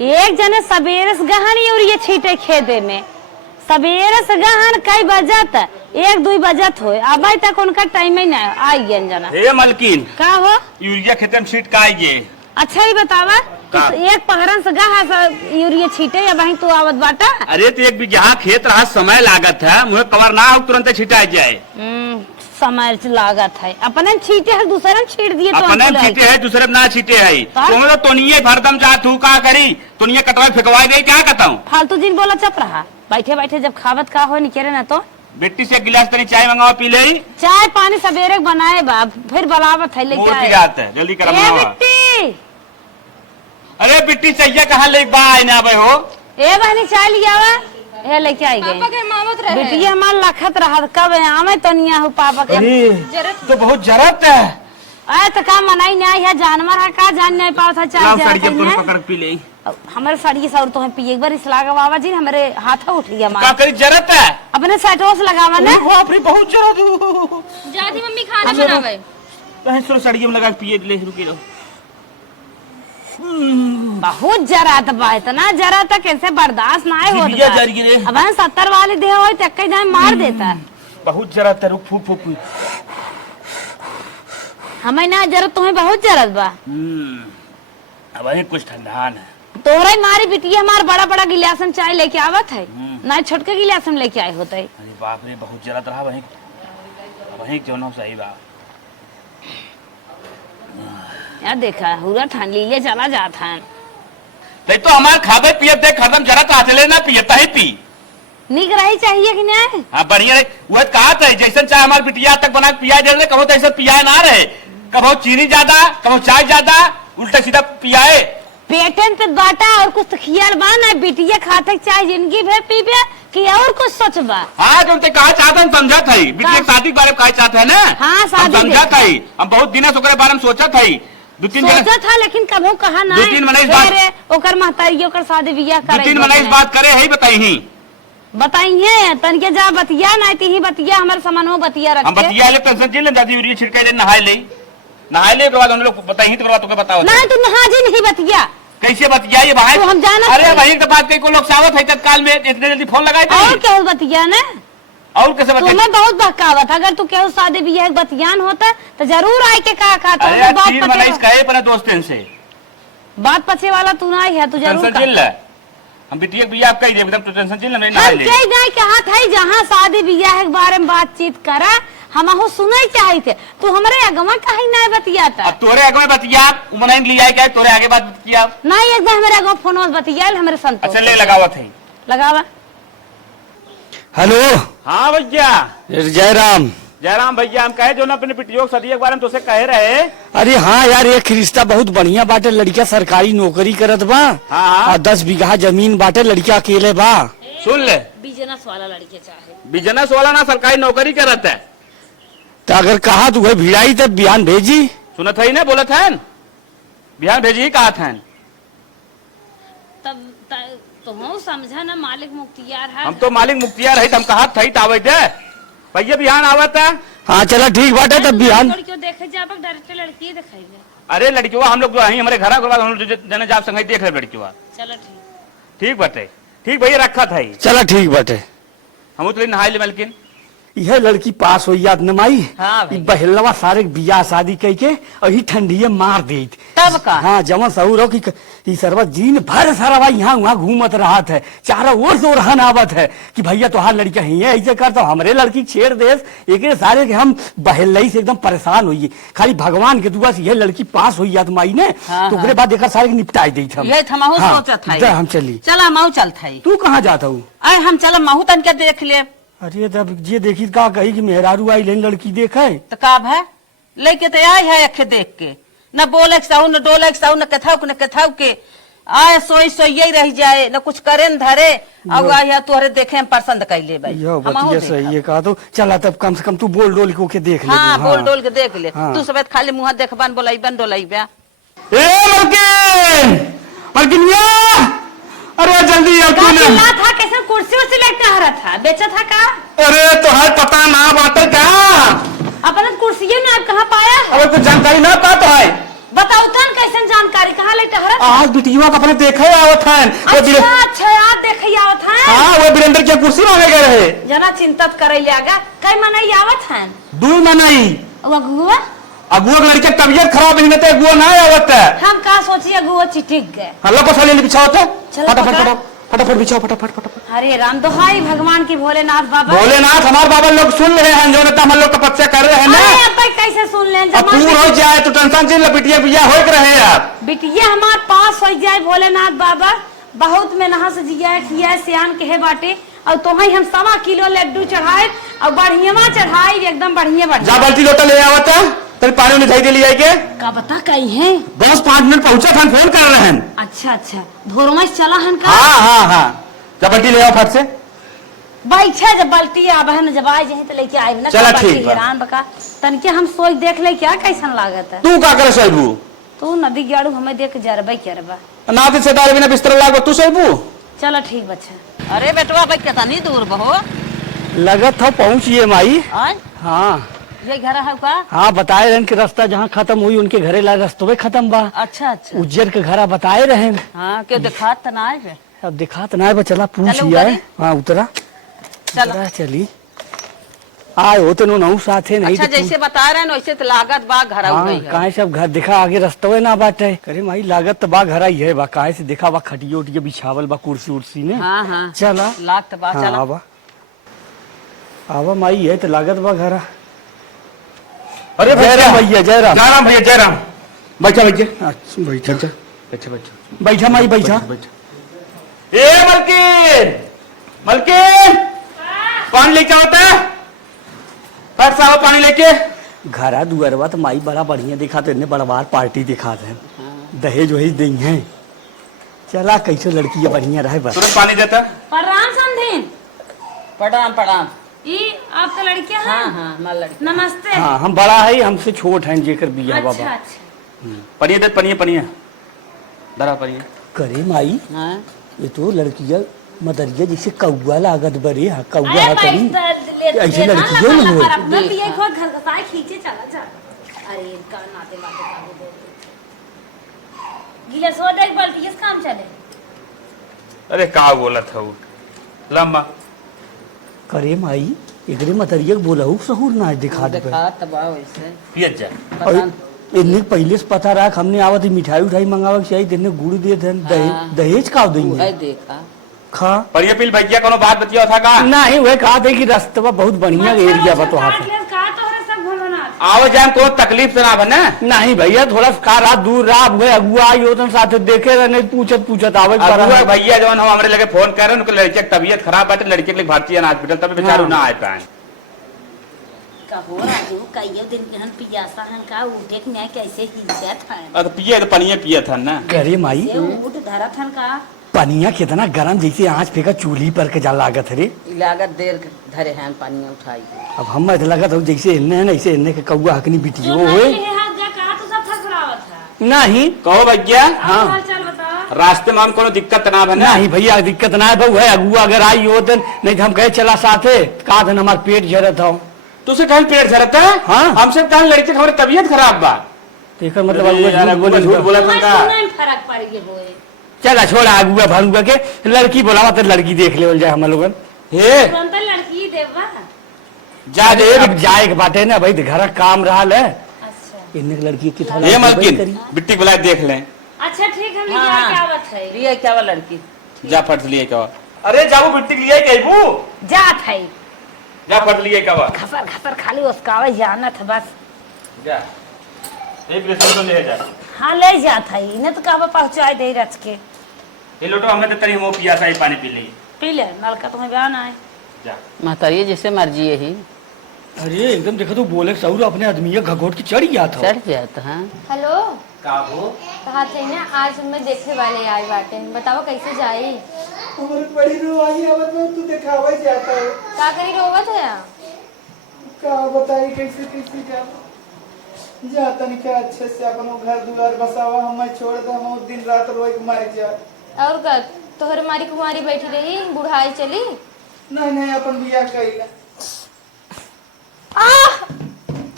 एक जने सवेरे से गहन यूरिया छीटे खेते में, सवेरे से गहन कई बजत 1-2 बजत हो, अभी तक उनका टाइम ही नहीं आई गया जना। हे मलकिन का हो यूरिया खेते में छीट का आइए। अच्छा ही बतावा एक पहरन से गहा यूरिया छीटे या वहीं तू आवत बाटा। अरे तो 1 बीघा खेत रहा समय लागत है, मुझे कवर ना हो तुरंत छिटा जाए। समय लागत है, अपने छीटे है दूसरे छीट दिए तो अपने छीटे है दूसरे ना छीटे है। तुम तो तोनिए भरदम जा तू का करी तोनिए कटवाई फेंकवाई दे क्या कहता हूँ। फालतू दिन बोला चुप रहा, बैठे बैठे जब खावत का हो निकले ना तो बेटी से 1 गिलास तनी चाय मंगाओ पी ले। चाय पानी सवेरे बनाए बाप फिर बलावत है लेके आए जल्दी कर बिट्टी। अरे बिट्टी चाहिए कहाँ ले आए हो। ए बहनी चाय लिया ए लेके आई गई बेटी हमार लखत रहा कब आवे तो नहीं हो पापा के तो बहुत जरूरत है। अरे तो का मनाई नहीं है जानवर है का जान नहीं पाओ था चाय पकड़ पी ले। हमारे साड़ी सौर तो पी एक बार इस लागा बाबा जी हमारे हाथ उठ गया का करी जरूरत है अपने सेटोस लगावा ना बहुत जरूरत जाती मम्मी खाना बनावे कहीं सो साड़ी में लगा पिए ले रुकी रहो। बहुत जरा था इतना जरा था कैसे बर्दाश्त ना हो। अब 70 वाली देह हो तक मार देता बहुत जरा था रुक फूक फूक हमें ना जरूरत तुम्हें बहुत जरूरत बा। अब वही कुछ ठंडान है तोरे मारी बिटिया हमार बड़ा बड़ा गिलास में चाय लेके आवत है ना छोटके गिलास में लेके आए होते। अरे बाप रे बहुत जरूरत रहा वही वही क्यों ना सही बा यार देखा हुरा ठंड लिए चला जाता है तो हमारे खाबे पिए थे खत्म जरा तो चले ना पियता ही पी निक रही चाहिए कि नहीं। हाँ बढ़िया रहे वो कहा था जैसे चाहे हमारे बिटिया तक बना पिया दे रहे कहो तो ऐसे पिया ना रहे कहो चीनी ज्यादा कहो चाय ज्यादा उल्टा सीधा पियाए पेटन पे बाटा और कुछ खियाल बा ना बिटिया खाते चाय जिंदगी भर पी पे कि और कुछ सोच बा। हाँ जो कहा चाहते हैं समझा था बिटिया शादी के बारे में कहा चाहते है ना। हाँ शादी समझा था हम बहुत दिन से बारे में सोचा था 2-3 सोचा था लेकिन कभू कहा ना 2-3 महीने बात ओकर महतारी ओकर शादी बियाह करे 2-3 महीने बात करे है बताई बताइए तनके जा बतिया ना ही बतिया हमारे सामानो बतिया रखे हम बतिया ले टेंशन चिल दादी यूरिया छिड़के ले नहाए ले के बाद हम लोग बताई तो तुमको बताओ ना तुम नहा जी नहीं बतिया कैसे बतिया ये भाई हम जाना अरे वही के बात कई को लोग सावत है तत्काल में इतने जल्दी फोन लगाए और क्या बतिया ना और कैसे बतिया तुम्हें बहुत बहकावत अगर तू केहू शादी बियाह बतियान होता तो जरूर आए के कहा खाता अरे बात पचे कहे पर दोस्तन से बात पचे वाला तू ना है तू जरूर चिल हम बिटिया बियाह आप कह दे एकदम तो टेंशन चिल नहीं ले कह जाए कहा था जहां शादी बियाह के बारे में बातचीत करा हम हो सुने चाहिए थे तू हमारे अगवा कहीं ना बतियाता अब तोरे आगे बतिया उमनाइन लिया क्या तोरे आगे बात किया नहीं एकदम हमारे अगवा फोन बतिया हमारे संतोष अच्छा ले लगावत है लगावा। हेलो हाँ भैया जयराम भैया हम कहे जो ना अपने बिटिया सदी के बारे में तुझसे कह रहे। अरे हाँ यार एक रिश्ता बहुत बढ़िया बाटे लड़किया सरकारी नौकरी करत बा और 10 बीघा जमीन बाटे लड़किया अकेले बा। सुन ले बिजनेस वाला लड़के चाहे बिजनेस वाला ना सरकारी नौकरी करत है तो अगर कहा तू भिड़ाई तब बिहान भेजी सुनत है ना बोलत है बिहान भेजी कहा था तब तुम समझा ना मालिक मुख्तियार है हम तो मालिक मुख्तियार है हम कहा था आवे थे भैया बिहान आवत है। हाँ चला ठीक बाटे तब बिहान देखे जाबक डायरेक्ट लड़की दिखाई अरे लड़कियों हम लोग हमारे घर हम लोग जने जाप संग देख रहे लड़कियों चलो ठीक बाटे ठीक भैया रखा था चला ठीक बाटे हम तो नहाई ले मलकिन यह लड़की पास हो याद न माई हाँ बहलवा सारे बियाह शादी कह के अही ठंडिये मार दी तब का हाँ जमा सहूर हो कि सरवा जीन भर सारा यहाँ वहाँ घूमत रहा है चारों ओर से ओरहन आवत है कि भैया तुहार लड़किया ही है ऐसे करता हमरे लड़की छेड़ देश एक सारे के हम बहलई से एकदम परेशान हुई खाली भगवान के दुआ से यह लड़की पास हुई याद माई ने तो उसके बाद देखा सारे निपटाई दी हम चली चला मऊ चलता तू कहाँ जाता हूँ हम चला महू तन के देख ले। अरे तब ये देखी का कही कि मेहरारू आई लेन लड़की देखे तो काब है लेके तो आई है अखे देख के न बोले साहू न डोले साहू न कथाऊ के आए सोई रह जाए न कुछ करे न धरे अब आया तोहरे देखे हम पसंद कर ले भाई सही है कहा तो चला तब कम से कम तू बोल डोल के देख ले। हाँ बोल डोल के देख ले तू सब खाली मुँह देखबन बोलाइबन डोलाइबा अरे जल्दी था कैसे कुर्सी उर्सी लेके आ रहा था बेचा था का अरे तुहार पता ना बात क्या अपना कुर्सी में आप कहाँ पाया अरे कुछ जानकारी ना पा तो है बताओ तन कैसन जानकारी कहाँ ले टहरत? आज बिटिया का अपने देखे आवत हैं अच्छा अच्छा यार देखे आवत हैं। हाँ वो वीरेंद्र की कुर्सी मांगे गए रहे जना चिंतत करे लागा कई मनई आवत हैं। दुई मनाई अगुआ अगुआ के लड़के तबियत खराब नहीं तो अगुआ ना आवत है। हम का सोची अगुआ चिटिक गए। हल्ला को साले बिछाओ तो चलो फटाफट पकड़। फटाफट बिछाओ फटाफट। अरे राम दोहाई भगवान की भोलेनाथ बाबा। भोलेनाथ हमारे बाबा लोग सुन रहे हैं जो हम लोग तपस्या कर रहे हैं ना। अरे अब भाई कैसे सुन लें अब पूर्ण हो जाए तो टेंशन से बिटिया बिया हो के रहे आप। बिटिया हमार पास हो जाए भोलेनाथ बाबा बहुत में नहा से जिया खिया सियान के बाटे और तुम्हें हम 1.25 किलो लड्डू चढ़ाए और बढ़िया चढ़ाई एकदम बढ़िया जा बाल्टी लोटा ले आवत है तेरे पानी में दिखाई दे लिया के का बता कहीं है बस 5 मिनट पहुंचा था फोन कर रहे हैं। अच्छा अच्छा भोरमा से चला हन का। हाँ जा बाल्टी ले आओ फट से बैठे जब बाल्टी आब है न जब आए जहीं तो लेके आए ना चला ठीक बा। हैरान बका तनके हम सोच देख ले क्या कैसन लागत है। तू का करे सोइबू तू नदी गाड़ू हमें देख जरबे करबा ना तो सेदार बिना बिस्तर लागो तू सोइबू। चलो ठीक बच्चा। अरे बेटवा भाई कितनी दूर बहो लगत था पहुंचिए माई। आय हाँ ये घर है का? हाँ बताए रहे कि रास्ता जहाँ खत्म हुई उनके घरे ला रास्तों खत्म बा। अच्छा अच्छा उज्जर के घरा बताए रहे। हाँ क्यों दिखात तो ना है। अब दिखा तो ना चला पूछ चलो लिया उतरे। हाँ उतरा चलो उतरा, चली आए होते नो साथे नहीं अच्छा तो तू- जैसे बता रहे हैं वैसे तो लागत बा घर हो हाँ गई है। काहे सब घर दिखा आगे रास्तवे ना बाटे करे माई लागत तो बा घर ही है बा काहे से दिखा बा खटिया उटिया बिछावल बा कुर्सी उर्सी ने। हाँ हाँ चला लागत बा हाँ, चला आवा आवा माई है तो लागत बा घरा। अरे जयराम भैया जयराम। जयराम भैया जयराम बैठा बैठा अच्छा बैठा बैठा बैठा माई बैठा। ए मलकिन मलकिन पानी लेके आओ तो फट से आओ पानी लेके। घरा दुअरवा तो माई बड़ा बढ़िया दिखा तो इन्हें बड़वार पार्टी दिखा दे दहेज वहेज दी है। चला कैसे लड़की बढ़िया रहे बस। तुरंत पानी देता प्रणाम समधीन। प्रणाम प्रणाम। ई आपका लड़किया है? हाँ हाँ हमारा लड़की नमस्ते। हाँ हम बड़ा है हमसे छोट हैं जेकर बिया अच्छा बाबा। अच्छा पनिया दे पनिया दरा पनिया। करे माई हाँ ये तो लड़किया मदरिया जैसे कौआ लागत बरे हा कौआ अरे हा भाई करी ऐसे लड़की जो नहीं पर हो। अपना पिए खोद घर का साए खींचे चला जा। अरे इनका नाते बाते का बोल गिला सो देख बाल्टी किस काम चले। अरे का बोला था वो लम्बा करे माई एकरे मदरिया के बोला सहूर ना दिखा दे दिखात बा वैसे पियत जा पता इन्हें पहले से पता रहा हमने आवत मिठाई उठाई मंगावे चाहिए तेने गुड़ दे देन हाँ। दहेज का है देंगे देखा खा परिया पिल भैया कोनो बात बतिया था का नहीं वह कहा थे कि रास्ता बहुत बढ़िया एरिया बा तो वहाँ पे का तोरे सब भोलानाथ। आवे जाए को तकलीफ से ना बने। नहीं भैया थोड़ा का रात दूर रहा हुए अगुआ आई हो साथ देखे रहे नहीं पूछत पूछत आवे अगुआ भैया जवन हम हमरे लगे फोन कर रहे हैं उनके लड़के की तबीयत खराब बाटे लड़के के लिए भारतीय हॉस्पिटल तब बेचारू ना आ पाए। कहो राजू कईयो दिन के हन पियासा हन का उठे के न्याय कैसे हिजत है। अब तो पिए तो पनिया पिया था ना। करे माई ये उठ धरत हन का। पनिया कितना गरम जैसे आँच फेंका चूल्ही पर के जा लागत रे। लागत देर के धरे हैं पानी उठाई अब हम ऐसा लगत हो जैसे इन्ने है ना ऐसे इन्ने के कौआ हकनी बिटियो जो होए नहीं हाथ जा कहा तो सब फसरावत है। नहीं कहो भैया हाँ। हाल चाल बता। रास्ते में हम कोनो दिक्कत ना बने। नहीं भैया दिक्कत ना है बहु है अगुआ अगर आई हो तो नहीं तो हम कहे चला साथे का दिन हमारा पेट झरत हो। तुझसे कहीं पेट झरता है हाँ। हमसे कहा लड़के हमारी तबीयत खराब बा। देखकर मतलब अरे यार, अगुआ अगुआ झूठ बोला था तुम्हें का। सुनने में फर्क पड़ गया होए। चला छोड़ा अगुआ भरुआ के लड़की बोलावा तो लड़की देख ले जाए हम लोगन हे तुरंत लड़की देवा। जा दे अब जाए के बाटे ना भाई घर काम रहा है अच्छा इन्ने के लड़की की हे मलकिन बिट्टी बुला देख लें। अच्छा ठीक है हाँ, लिया हाँ। क्या बात है। लिए क्या वो लड़की जा फट लिए क्या अरे जाबू बिट्टी लिए कहबू जात है जा फट लिए क्या घसर घसर खाली उसका जाना था बस। जा एक ब्रेसलेट तो ले जा। हाँ ले जात है इन्हें तो कहा पहुँचाए दे रच के। ये लोटो हमने तो तनी मुंह पिया था ये पानी पी ली। पी ले नलका तुम्हें बयान आए। जा महतारी जैसे मर्जी यही अरे एकदम देखो तो बोले सौर अपने आदमी घघोट की चढ़ गया था चढ़ जाता है। हेलो का हो कहा थे ना आज हमें देखे वाले आए बाटे बताओ कैसे जाई हमारे बड़ी रोवाई आवत में तू दिखावा जाता है का करी रोवत है का बताई कैसे कैसे जा जाता नहीं क्या अच्छे से अपन घर दुआर बसावा हमें छोड़ दे हम दिन रात रोई के मार जा। और का तोहर मारी कुमारी बैठी रही बुढ़ाई चली नहीं नहीं अपन बिया कइला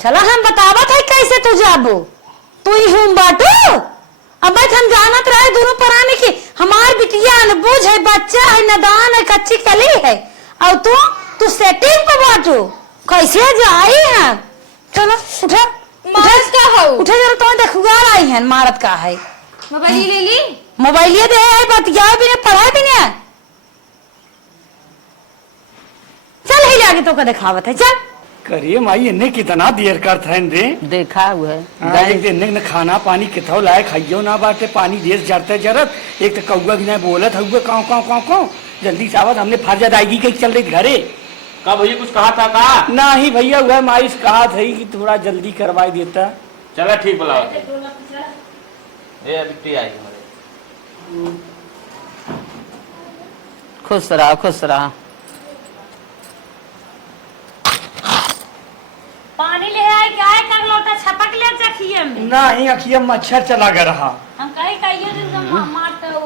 चला हम बतावत है कैसे तू जाबो। तू ही हूँ बाटू अब हम जानत रहे दोनों पराने की हमार बिटिया अनबूझ है, बच्चा है, नादान है, कच्ची कली है, और तू सेटिंग पे बाटू कैसे जाई है। चलो उठा मारत का हो उठे जरा, तुम्हें देखुआ आई है मारत का है। मोबाइल ले ली मोबाइल ये दे है, बतिया भी नहीं, पढ़ा भी नहीं। चल ही आगे तो का दिखावत है, चल। करिए माई इन्हें कितना देर करत है रे। देखा हुआ है हाँ, एक दिन ने खाना पानी किथो लाए खाइयो ना बाटे, पानी देश जरते जरत, एक तो कौआ की ना बोलत हुए काव काव काव काव, जल्दी सावत हमने फर्जद आएगी कहीं चल रही घरे। का भैया कुछ कहा था का? ना ही भैया वह माइस कहा था कि थोड़ा जल्दी करवा देता। चला ठीक बोला ये बिट्टी आई हमारे। खुश रहा खुश रहा। पानी ले आए गाय का लोटा छपक ले चखिए में। ना ही अखिया मच्छर चला गया रहा। हम कहीं कहियो दिन मारते हो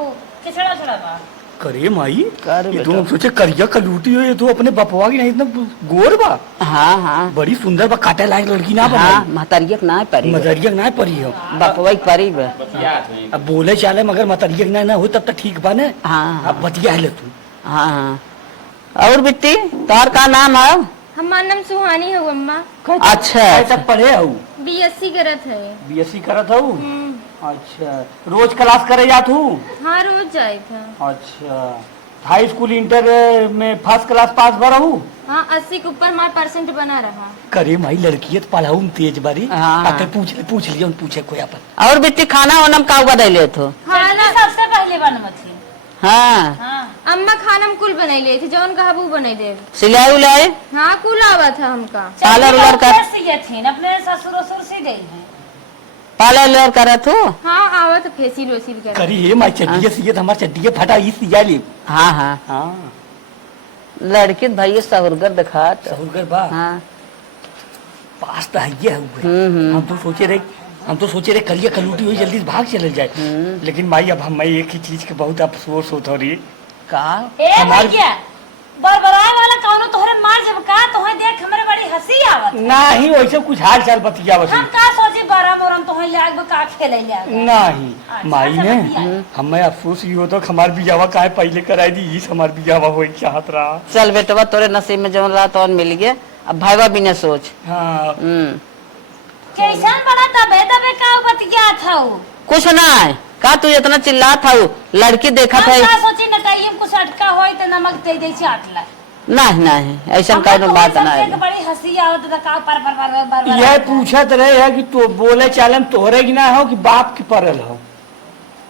किसड़ा छड़ा बा। करे माई कर ये बेटा। तो सोचे करिया कलूटी हो, ये तो अपने बपवा की नहीं इतना गोर बा, हाँ हाँ बड़ी सुंदर बा, काटे लायक लड़की ना बा। हाँ महतरियक ना परी मदरिया ना परी हो। बपवई परी बे। बतियात हैं। अब बोले चाले मगर मतरिया ना हो तब तक ठीक बा ने। हाँ अब बतिया है ले तू। हाँ हाँ। और बिट्टी तोहर का नाम है? हमारा नाम सुहानी है अम्मा। अच्छा ऐसा पढ़े हो? बीएससी करत है। बीएससी करत हो? अच्छा, रोज क्लास करे जात हूँ? हाँ रोज जाए था। अच्छा, हाई स्कूल इंटर में फर्स्ट क्लास पास भरा हूँ? हाँ 80 के ऊपर हमारा परसेंट बना रहा। करे माई लड़की पढ़ाऊ तेज बारी। हाँ। आके पूछ लिया पूछे कोई अपन। और बिट्टी खाना वाना में का बदले तो? खाना सबसे पहले बनमत थी। हाँ अम्मा खाना में कुल बनाई ले थी, जौन कहा वो बनाई दे। सिलाई उलाई हाँ कुल आवा था हमका। पार्लर उलर कर अपने ससुर ससुर सी गई है। पार्लर उलर करत हो? हाँ आवा तो फेसिल वेसिल कर। करी हे माई चड्डिया सिए हमार चड्डिया फटा ई सिया ले। हाँ हाँ हाँ लड़की भैया सहुरगर दिखात। सहुरगर बा। हाँ पास तो है हुए। हम तो सोचे रहे करिया कलूटी हुई जल्दी से भाग चले जाए, लेकिन माई अब हम एक ही चीज के बहुत अफसोस होता रही। का ए भैया बरबराए वाला कौनो तोहरे मार जब का तोहे देख हमरे बड़ी हंसी आवत। नहीं वैसे कुछ हाल चाल बतिया बस। हम का सोची बरा मोरम तोहे ले आग का खेले ले आग। नहीं अच्छा, माई ने बतिया। हमें अफसोस ये होता कि हमार बियावा काहे पहले कराई दी, इस हमार बियावा हो चाहत रहा। चल बेटवा तोरे नसीब में जौन रहा तो मिल गया, अब भाईवा भी न सोच। हाँ कैसन बड़ा दबे दबे का बतिया था वो। कुछ ना है का तू इतना चिल्ला था लड़की देखा था? हम का सोची न टाइम कुछ अटका होई त नमक दे दे चाटला। नहीं नहीं ऐसा का बात ना है। बड़ी हंसी आवत त का पर यह पूछत रहे है कि तो बोले चालन तोहरे की ना हो कि बाप की परल हो।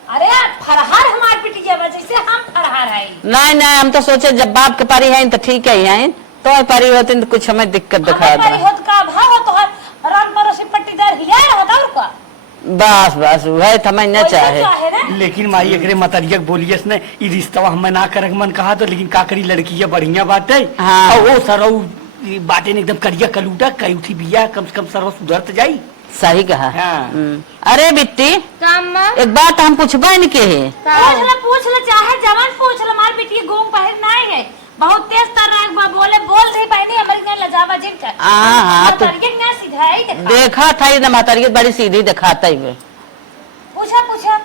अरे फरहार हमार बिटिया बा जैसे हम फरहार है। नहीं नहीं हम तो सोचे जब बाप के पारी है तो ठीक है, तो पारी होती तो कुछ हमें दिक्कत दिखा हमारी होत का भाव हो तो राम परोसी पट्टीदार हिया होता रुका। बस बस वह तो मैं न चाहे। लेकिन माई एकरे मतरिया बोलिए ने ई रिश्ता हमें ना करे मन कहा तो, लेकिन का करी लड़की है बढ़िया बात है। हाँ। और वो सरऊ बाटे ने एकदम करिया कलूटा कई उठी बिया कम से कम सरव सुधरत जाई। सही कहा। हाँ। अरे बिट्टी काम एक बात हम पूछबा इनके है। पूछ ले चाहे जवान पूछ ले हमार बिटिया गोंग पहर नहीं है, बहुत तेज तर्राक बा, बोले बोल रही बहनी हमारी ने लजावा जिन कर। हाँ तो ना सीधा ही देखा था ये मातारी बड़ी सीधी दिखाता ही। पूछा पूछा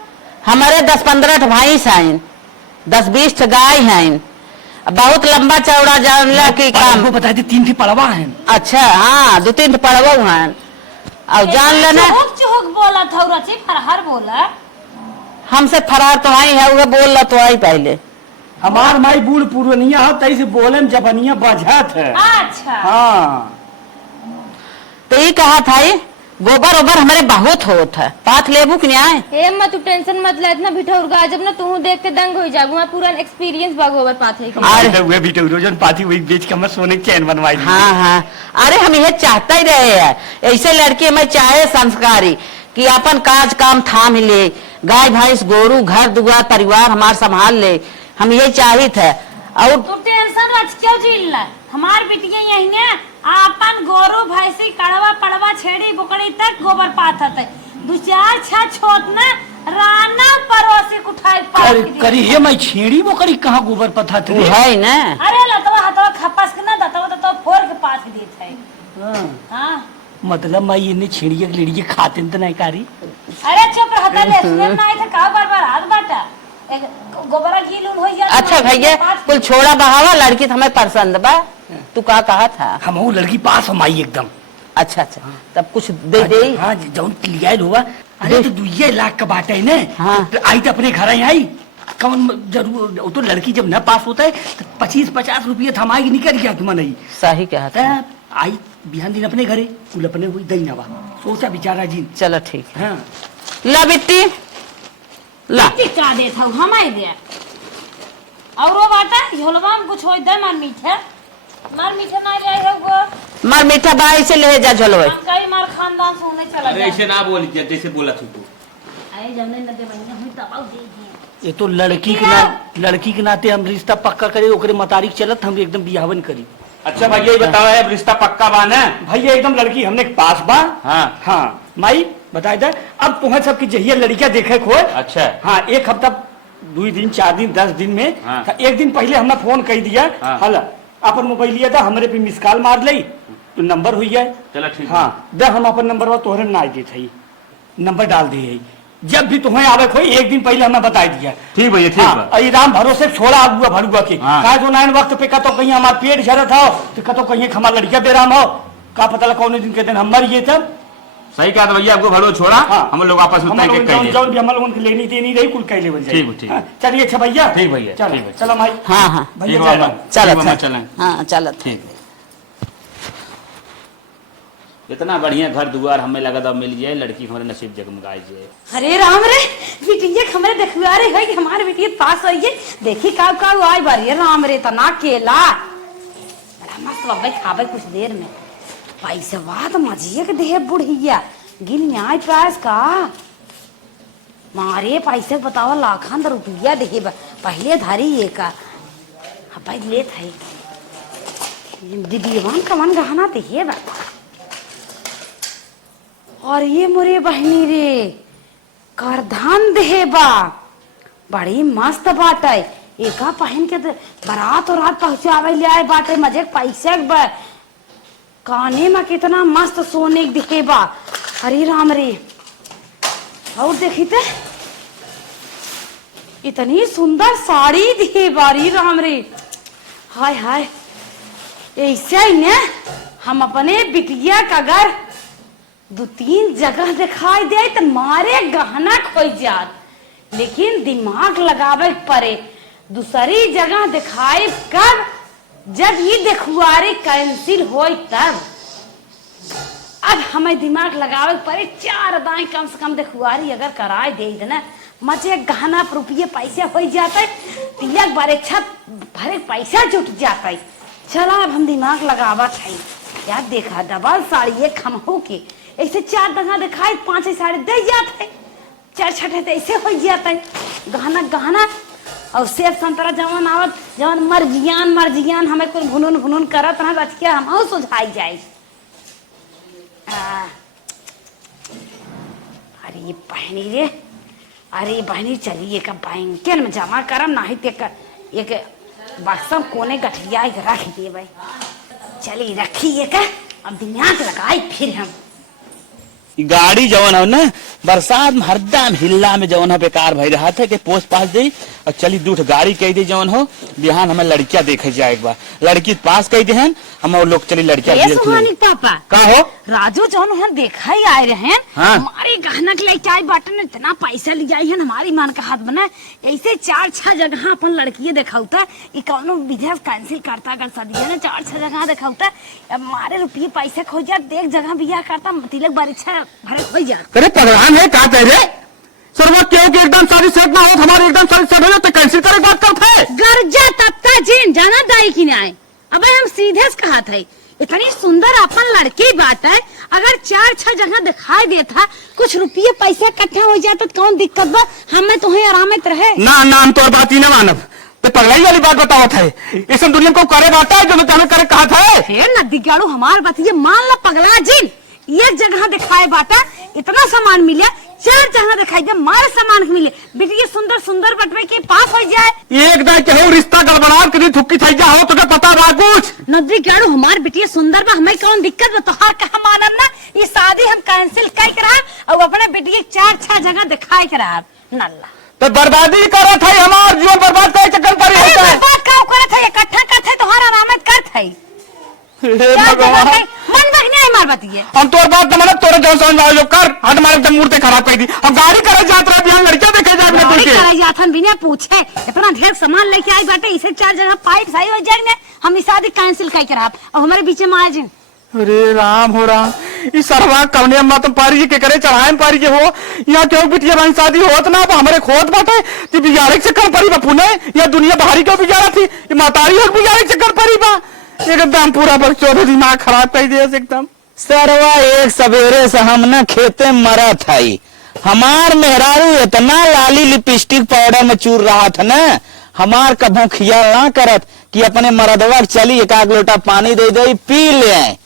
हमारे 10-15 भाई हैं, 10-20 गाय हैं, बहुत लंबा चौड़ा जानला की काम। बता दी 3 पड़वा है। अच्छा हाँ 2-3 पड़वा हैं और जान लेना। चुहक बोला था रची फरहार बोला। हमसे फरार तो आई है वो बोल रहा तो आई पहले। हमार माई बूढ़ पुरनिया हो तई से बोले जबनिया बजत है। अच्छा हाँ तो ये कहा था ये गोबर ओबर हमारे बहुत होत है, पाथ लेबू कि नहीं? हे अम्मा तू टेंशन मत ले, इतना बिठौर गा जब ना तू देख के दंग हो जागू। मैं पूरा एक्सपीरियंस बा गोबर पाथे के। अरे हुए भी तो रोजन पाती वही बेच के मैं सोने की चैन बनवाई। हाँ हाँ अरे हम ये चाहता ही रहे हैं, ऐसे लड़के में चाहे संस्कारी कि अपन काज काम थाम ले, गाय भैंस गोरू घर दुआर परिवार हमार संभाल ले, हम ये चाहिए थे। और तू टेंशन रच क्यों जिल्ला, हमार बिटिया यही है आपन गोरू भैंसी कड़वा पड़वा छेड़ी बुकड़ी तक गोबर पाथत है। 2-4 छा छोटना राना परोसी कुठाई पाथ करी हे मैं छेड़ी वो करी कहाँ गोबर पथा थे है ना। अरे लतवा हतवा खपस के ना दतवा तो फोड़ के पाथ देत है। हां मतलब मैं ये छेड़िया लेड़िया खाते तो नहीं कारी। अरे चुप रहता ले सुने ना आए थे का बार हाथ बाटा गोबरा घी लून हो जाता। अच्छा भैया कुल छोड़ा बहावा, लड़की तो हमें पसंद बा। तू का कहा था? हम वो लड़की पास हम आई एकदम। अच्छा अच्छा तब कुछ दे दे। हाँ जौन लिया हुआ। अरे तो 2 लाख का बात है ने। हाँ। तो आई तो अपने घर आई कौन जरूर वो तो लड़की जब न पास होता है तो 25-50 रुपये थमाई निकल गया तुम नहीं सही कहा था। आई बिहान दिन अपने घरे कुल अपने हुई दई नवा सोचा बेचारा जी। चलो ठीक है। हाँ ला बिट्टी ला। टिका दे था हम आई दे और वो बाटा झोलवा में कुछ होई दे मार मीठा ना ले आई होगो मार मीठा बाई से ले जा झोलवे। हम कई मार खानदान से होने चला अरे जाए। ऐसे ना बोल जैसे बोला तू आए जमने न दे बहिना हुई दबाव दे दिए। ये तो लड़की के नाते हम रिश्ता पक्का करे ओकरे मुताबिक चलत हम एकदम बियाहवन करी। अच्छा भैया ये बताओ अब रिश्ता पक्का बा ना? भैया एकदम लड़की हमने के पास बा। हाँ हाँ माई बताए दे अब तुम्हें सबकी जहिया लड़कियां देखे खोए। अच्छा हाँ 1 हफ्ता 2 दिन 4 दिन 10 दिन में। हाँ। तो 1 दिन पहले हमने फोन कर दिया। हाँ। हल अपन मोबाइल लिया था हमरे पे मिस कॉल मार ली तो नंबर हुई है। चलो ठीक है। हाँ दे हम अपन नंबर तोहरे ना दे थे नंबर डाल दिए जब भी तुम्हें आवे खोई 1 दिन पहले हमें बता दिया। ठीक भैया ठीक बा। और राम भरोसे छोड़ा अगुआ भरुआ के हाँ। का जो नाइन वक्त पे कतो कहीं हमार पेट झरत हो तो कतो कहीं हमार लड़किया बेराम हो का पता कौन दिन के दिन हम मर गए तब। सही कहा था भैया आपको भलो छोड़ा। हाँ। हम लोग आपस में तय के कह जौन भी हम लोगों की लेनी देनी रही कुल कह ले बन ठीक है, ठीक है। हाँ, चलिए अच्छा भैया। ठीक भैया, चलो ठीक है। चलो भाई। हाँ हाँ भैया ठीक जय बाबा। राम। चलो ठीक बाबा, चलो। चलें। हाँ चलो ठीक है। इतना बढ़िया घर दुआर हमें लगा था मिल जाए लड़की हमारे नसीब जगमगाए जाए। अरे राम रे बिटिया हमरे देखुआ रे है कि हमारे बिटिया पास होई है। देखी का आई बारी राम रे तना केला बड़ा मस्त बाबा खावे कुछ देर में पैसे बात मजिए के देह बुढ़िया गिन न्याय पास का मारे पैसे बतावा लाखान रुपया देहे पहले धारी ये का भाई ले थे दीदीवान कमान गहना देहे बा। और ये मोरे बहनी रे करधान देहे बा बड़ी मस्त बात है। एका पहन के बारात और रात पहुंचावे ले आए बाटे मजे पैसे बा काने में कितना मस्त सोने के दिखे बा। अरे राम रे और देखी ते इतनी सुंदर साड़ी दिखे बारी राम रे हाय हाय ऐसे ही ने हम अपने बिटिया का घर 2-3 जगह दिखाई दे तो मारे गहना खोई जात लेकिन दिमाग लगावे पड़े दूसरी जगह दिखाई कब जब ये देखुआरे कैंसिल हो तब अब हमें दिमाग लगावे पड़े 4 दाएं कम से कम देखुआरी अगर कराए दे ना मजे गहना रुपये पैसे हो जाते तिलक बारे छत भरे पैसा जुट जाते। चला अब हम दिमाग लगावा था यार देखा डबल साड़ी एक खमहो के ऐसे 4 जगह दिखाई 5 साड़ी दे जाते 4 छठे तो ऐसे हो जाते गहना गहना और सेब संतरा जवन आवत जवन मर्जियान हमें कुछ भुनुन करत रहा बचिया हम सुझाई जाए। अरे बहनी रे अरे बहनी चलिए का बैंक में जमा करम नहीं ते एक बक्सम कोने गठिया रख दिए भाई चलिए रखिए का अब दिमाग लगाई फिर हम गाड़ी जवन हो ना बरसात में हरदम हिल्ला में जवन हो बेकार भई रहा था कि पोस्ट पास दे और चली दूठ गाड़ी कह दे जवन हो बिहान हमें लड़कियां देखे जाए एक बार लड़की पास कह दे हम और लोग चली लड़कियां सुहानी पापा का हो राजू जौन हम देखा ही आए रहे हाँ। हमारे गहना के लेके आई बाटन ने इतना पैसा लिया है हमारी मन का हाथ बना ऐसे 4-6 जगह अपन लड़की दिखाता कौनो विधेयक कैंसिल करता अगर सदिया ने 4-6 जगह दिखाता अब हमारे रुपये पैसे खो जात देख जगह बियाह करता तिलक बारिशा भरे हो जात। अरे पगड़ान है का कह रहे सर क्यों कि एकदम सारी सेट ना हो हमारे एकदम सारी सेट हो तो कैंसिल करे बात करता है गर्जा तत्ता जिन जाना दाई की ना आए अब हम सीधे से कहा था इतनी सुंदर अपन लड़की बात है अगर 4-6 जगह दिखाई देता कुछ रुपये पैसे इकट्ठा हो जाता तो कौन दिक्कत बा हमें तुम्हें आरामत रहे ना ना हम तो बात ही ना मानब तो पगलाई वाली बात बताओ था इस दुनिया को करे बात है जो मैं तुम्हें करे कहा था फिर नदी गाड़ू हमारे बात ये मान लो पगला जिन एक जगह दिखाए बाटा इतना सामान मिले 4 जगह दिखाई दे मारे सामान मिले बिटिया सुंदर बटवे के पास हो जाए एक दाई के हो रिश्ता गड़बड़ा कभी थुक्की थई जा हो तो पता बा कुछ नदी गाड़ू हमार बिटिया सुंदर बा हमें कौन दिक्कत बा तोहार कहा मानब ना ये शादी हम कैंसिल कर रहा और अपने बिटिया लड़की 4-6 जगह दिखाई के रहा नल्ला। तो बर्बादी करो थे हमार जीवन बर्बाद करे चक्कर पर अरे बर्बाद काम करे थे, इकट्ठा करते तुम्हारा आरामत कर थे। मन बगने आई मार बतिए। हम तोर बात मतलब तोरे जो समझ में कर हट मारे एकदम मूर्ते खराब कर दी। हम गाड़ी करे जात रहे बिहान लड़कियां देखे जाए अपने गाड़ी के करे जाथन बिना पूछे इतना ढेर सामान लेके आई बाटे, इसे 4 जगह पाइप सही हो जाएंगे। हम ई शादी कैंसिल कर के रहा और हमारे बीच में आ जाए। अरे राम हो राम, इस सरवा कवने में तुम पारी के करे चढ़ाए पारी के हो यहाँ क्यों बिटिया बहन शादी होत ना हमारे खोत बाटे ती बिगाड़े के चक्कर परी बा पुणे या दुनिया बाहरी क्यों बिगाड़ा थी ये मातारी और बिगाड़े के चक्कर परी बा एकदम पूरा बच्चों का दिमाग खराब कर दिया एकदम। सरवा एक सवेरे से हम न खेते मरा था हमार मेहरारू इतना लाली लिपस्टिक पाउडर में चूर रहा था न हमार कभू खियाल ना करत कि अपने मरदवा चली एक आग लोटा पानी दे दे पी ले आए।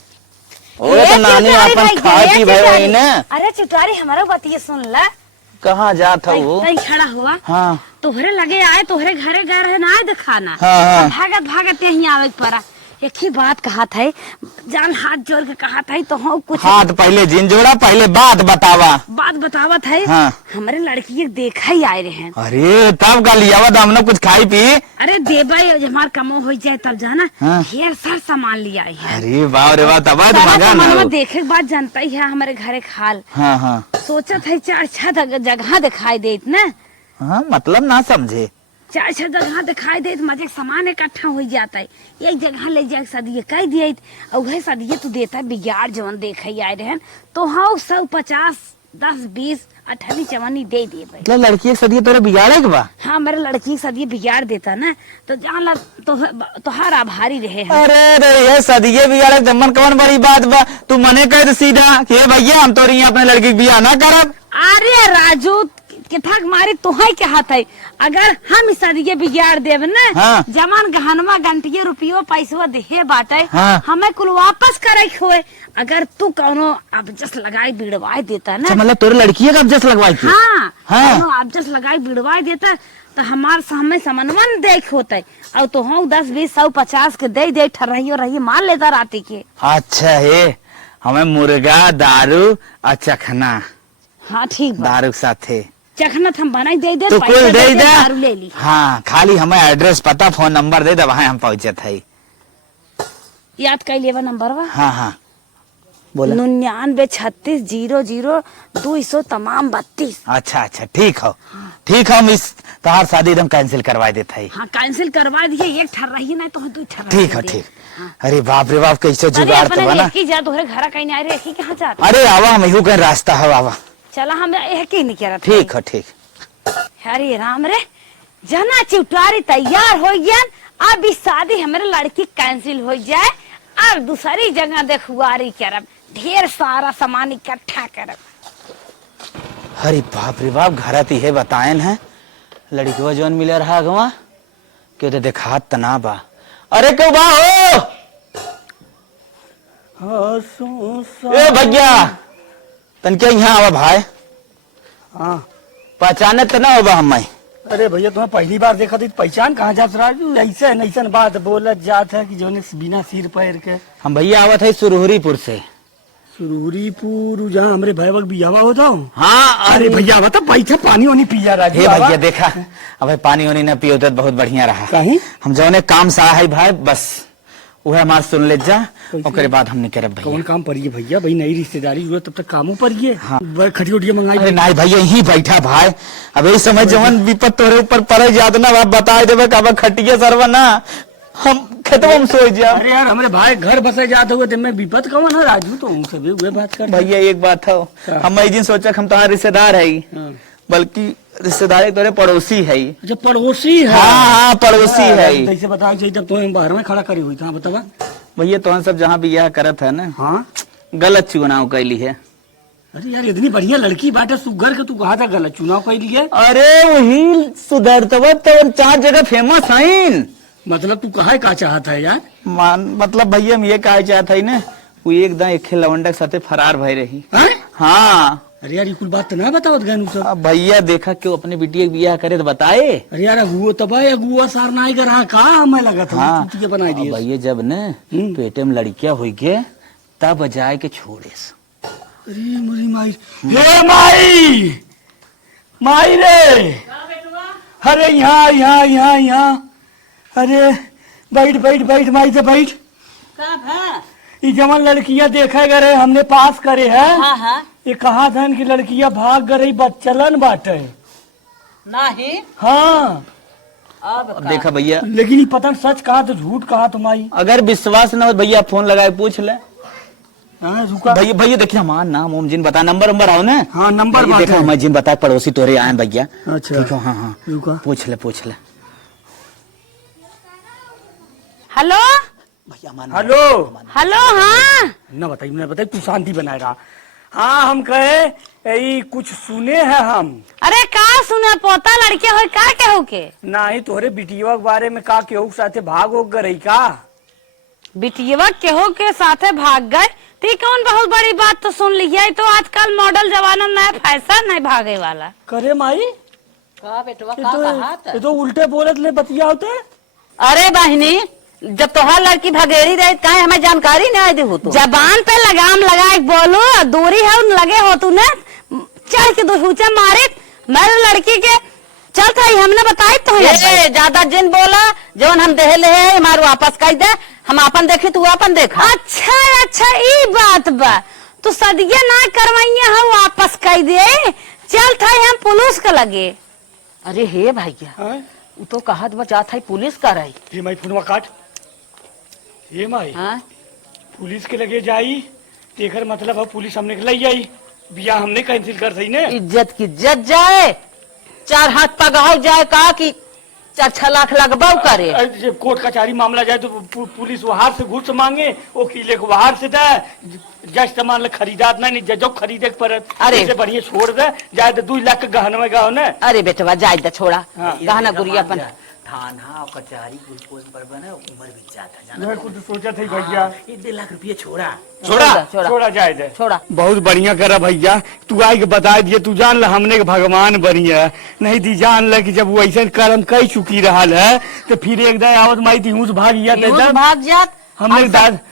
ओए तो नानी अपन खाए की भाई न। अरे चुटारी हमारा बतिए सुन ला। कहाँ जाता वो खड़ा हुआ हाँ तोहरे लगे आए तोहरे घरे गए रहे ना दिखाना हाँ। भागत भागत यहीं आवे पड़ा। एक ही बात कहा था जान हाथ जोड़ के कहा था तो हम कुछ हाथ पहले जिन जोड़ा पहले बात बतावा था हाँ। हमारे लड़की देखा ही आए रहे हैं। अरे तब गलियावा हमने कुछ खाई पी। अरे देबा हमार कमो हो जाए तब जाना हाँ। ढेर सारा सामान लिया है। अरे वाह रे वाह तब देखे के बाद जानता ही है हमारे घरे खाल। हाँ हाँ सोचा था 4-6 जगह दिखाई देत न। हाँ मतलब ना समझे 4-6 जगह दिखाई दे मजे सामान इकट्ठा हो जाता है। एक जगह ले जाके सदिये कह दिए और वही सदिये तू देता है बिगाड़ जवन देखे आए रहे तो हाँ 150 10 20 18 चवन्नी दे दिए भाई। मतलब लड़की एक सदिये तोरे बिगाड़े के बा। हाँ मेरे लड़की सदिये बिगाड़ देता ना तो जान तो हर आभारी रहे हैं। अरे रे ये सदिये बिगाड़े जमन कवन बड़ी बात बा तू मने कह दे सीधा कि भैया हम तोरी अपने लड़की की बियाह ना करब। अरे राजू किथक मारे तुहाई के हाथ है अगर हम सदिये बिगाड़ देव न हाँ। जमान गहनवा घंटिये रुपयो पैसवा देहे बाटे हाँ। हमें कुल वापस करे खोए अगर तू कौनो अबजस लगाई बिड़वाई देता ना। मतलब तोरे लड़की का अबजस लगवाई थी। हाँ, हाँ। कौनो अबजस लगाई बिड़वाई देता तो हमार सामने समन्वन देख होता और तो हम 10 20 100 50 के दे ठर्रही रही मान लेता राती के। अच्छा है हमें मुर्गा दारू और चखना। हाँ ठीक दारू साथे चखना हम बनाई दे तो कुल दे दे दारू ले ली। हाँ खाली हमें एड्रेस पता फोन नंबर दे दे वहाँ हम पहुँचे थे। याद कर लेवा नंबर वा। हाँ हाँ बोला 99 36 00 200 तमाम 32। अच्छा अच्छा ठीक हो हम इस तोहार शादी एकदम कैंसिल करवा देते है। हाँ कैंसिल करवा दिए एक ठर रही ना तो 2 ठर ठीक हो ठीक। अरे बाप रे बाप कैसे जुगाड़ तो बना। जा तोहरे घर कहीं नहीं रही कहाँ जा। अरे आवा हम यू कहीं रास्ता है आवा। चला हम एक ही नहीं कह ठीक हो ठीक। हरे राम रे जना चिउटारी तैयार हो गया अब इस शादी हमारे लड़की कैंसिल हो जाए अब दूसरी जगह देखुआरी करब ढेर सारा सामान इकट्ठा करब। अरे बाप रे बाप घर है बतायन है लड़कियों जोन मिले रहा गवा क्यों तो देखा तना बा। अरे क्यों बा हो ए भैया तन क्या यहाँ आवा भाई। हाँ पहचाने तो ना होगा हमें। अरे भैया तुम्हें पहली बार देखा थी पहचान कहाँ जात राजू ऐसे ऐसा बात बोलत जात है कि जो बिना सिर पैर के। हम भैया आवा थे सुरहुरीपुर से। सुरहुरीपुर जहाँ हमारे भैया बियावा हो जाओ। हाँ अरे भैया बता पैसा पानी वानी पिया राजू। हे भैया देखा अब पानी वानी न पियो तो बहुत बढ़िया रहा। कहीं हम जो काम सा है भाई बस वह हमार सुन ले जा ओकरे बाद हम निकलब भैया। कौन काम पड़िए भैया भाई नई रिश्तेदारी हुआ तब तक कामों पड़िए। हाँ। खटिया मंगाई। अरे नहीं भैया यही बैठा भाई अब इस समय जवन विपद तोरे ऊपर पड़े जात ना आप बता देवे कब खटिया सरवा ना हम खेतवा में सो जा। अरे यार हमारे भाई घर बसे जाते हुए दिन में विपद कौन है राजू तो सभी हुए बात कर। भैया एक बात है हम दिन सोचा हम तुम्हारे रिश्तेदार है बल्कि रिश्तेदार तोरे पड़ोसी है। अच्छा पड़ोसी है। हाँ पड़ोसी है। कैसे बताओ चाहिए तब तुम्हें बाहर में खड़ा करी हुई कहाँ बतावा भैया तो सब जहाँ भी यह करत है ना हाँ गलत चुनाव कैली है। अरे यार इतनी बढ़िया लड़की बाटे सुगर के तू कहा था गलत चुनाव कैली है। अरे वही सुधरतवा तो 4 जगह फेमस है। मतलब तू कहा का चाहता है यार। मतलब भैया हम ये कहा चाहता है ना वो एकदम एक लवंडा के साथे फरार भई रही। हाँ अरे यार ये कुल बात तो ना बताओ गनु सब। अब भैया देखा क्यों अपने बिटिया बियाह करे तो बताए। अरे यार अगुआ तब अगुआ सार ना आएगा रहा का हमें लगा था हाँ चुटिया बनाई दिए। भैया जब न पेटे में लड़कियां हुई के तब जाए के छोड़े अरे मेरी माई, हे माई, माई रे, अरे यहाँ यहाँ यहाँ यहाँ, अरे बैठ बैठ बैठ माई से बैठ। कब है? ये जवन लड़कियां देखे गए हमने पास करे है, हाँ हाँ ये कहा धन की लड़कियां भाग गई बच्चलन बाटे। नहीं हाँ अब अब देखा भैया, लेकिन ये पता सच कहा तो झूठ कहा तुम्हारी। अगर विश्वास न हो भैया फोन लगाए पूछ ले। हाँ रुका भैया भैया देखिए हमारा नाम ओम जिन बता, नंबर नंबर आओ ना। हाँ नंबर भैया, देखा हमारे जिन बता पड़ोसी तोरे आए भैया। अच्छा ठीक है, हाँ हाँ रुका पूछ ले पूछ ले। हेलो भैया हमारा हेलो हेलो हाँ न बताइए तू शांति बनाए रहा। हाँ हम कहे ये कुछ सुने हैं हम। अरे का सुना पोता लड़के हो का केहू के नहीं तोहरे बिटिया के बारे में का केहू के साथे भाग हो गई का? बिटिया केहू के साथे भाग गए ती कौन बहुत बड़ी बात तो सुन ली है। तो आजकल मॉडल जमाना नया फैशन है भागे वाला। करे माई का बेटवा ये का तो, कहा ये तो उल्टे बोलत ले बतिया होते। अरे बहनी जब तोहार लड़की भगेरी रहे काहे हमें जानकारी नहीं दी हो तो? जबान पे लगाम लगा बोलो दूरी है उन लगे हो तू ने चढ़ के दूसरा मारे मैं लड़की के चल था हमने बताई तो ए, ज्यादा जिन बोला जवन हम देह ले है हमारे वापस कर दे, हम अपन देखी तू अपन देखा। अच्छा अच्छा ई बात बा तू सदिया ना करवाइए हम वापस कर दे चल था हम पुलिस के लगे। अरे हे भैया हाँ? वो तो कहत बचा था पुलिस का रही। ये माई फोनवा काट। ये माई हाँ? पुलिस के लगे जाई तेकर मतलब है पुलिस हमने के ले जाई, बिया हमने कैंसिल कर सही ने। इज्जत की इज्जत जाए, चार हाथ पगाव जाए का कि 4-6 लाख लगबाव करे। जब कोर्ट कचहरी मामला जाए तो पुलिस वहां से घूस मांगे, वकीले को वहां से दे, जज सामान खरीदात नहीं जजो खरीदे के परत। अरे। इससे बढ़िया छोड़ दे जाए तो 2 लाख के गहना में गाओ ने। अरे बेटवा जाए दे छोड़ा, हाँ। गहना गुड़िया अपन थाना और कचहरी कुछ पर बना उम्र बीत जाता मैं कुछ सोचा था भैया 1-1.5 लाख रुपये छोड़ा। छोड़ा छोड़ा जाए दे। छोड़ा। बहुत बढ़िया करा भैया, तू आई के बता दिए, तू जान ल हमने के भगवान बढ़िया नहीं दी जान ल कि जब वो ऐसे कर्म कई चुकी रहा है तो फिर एक दिन आवत माई थी हूँ भाग गया यूं भाग जात हमने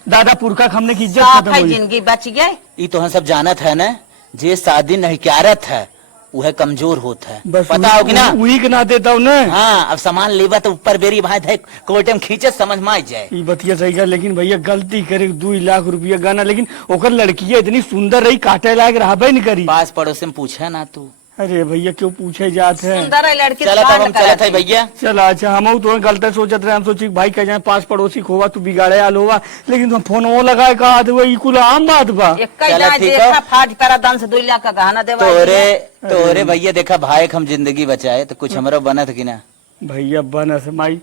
दादा पुरखा हमने की इज्जत साफ खत्म है, हुई। जिंदगी बच गई। ये तो हम सब जानत है ना, जे शादी नहीं क्यारत है वह कमजोर होता है, बस पता होगी ना। वही के ना देता हूँ ना। हाँ अब सामान लेवा तो ऊपर बेरी भाई है कोर्टे में खींचे समझ में आ जाए। ये बतिया सही का, लेकिन भैया गलती करे 2 लाख रुपया गाना, लेकिन ओकर लड़किया इतनी सुंदर रही काटे लायक रहा नहीं करी। पास पड़ोस में पूछा ना तू। अरे भैया क्यों पूछे जात है। सुंदर है लड़की चला तो तब कांड हम चला करत था है। भैया। चला अच्छा हम तो गलत सोचत रहे, हम सोची भाई कह जाए पास पड़ोसी खोवा तू बिगाड़े आल होगा, लेकिन तुम फोन वो लगाए कहा वो कुल आम बात बा। एक चला जाए ठीक देखा है। फाज करा दान से 2 लाख का गहना देवा। तोरे भैया देखा भाई हम जिंदगी बचाए तो कुछ हमारा बनत कि ना। भैया बना से माई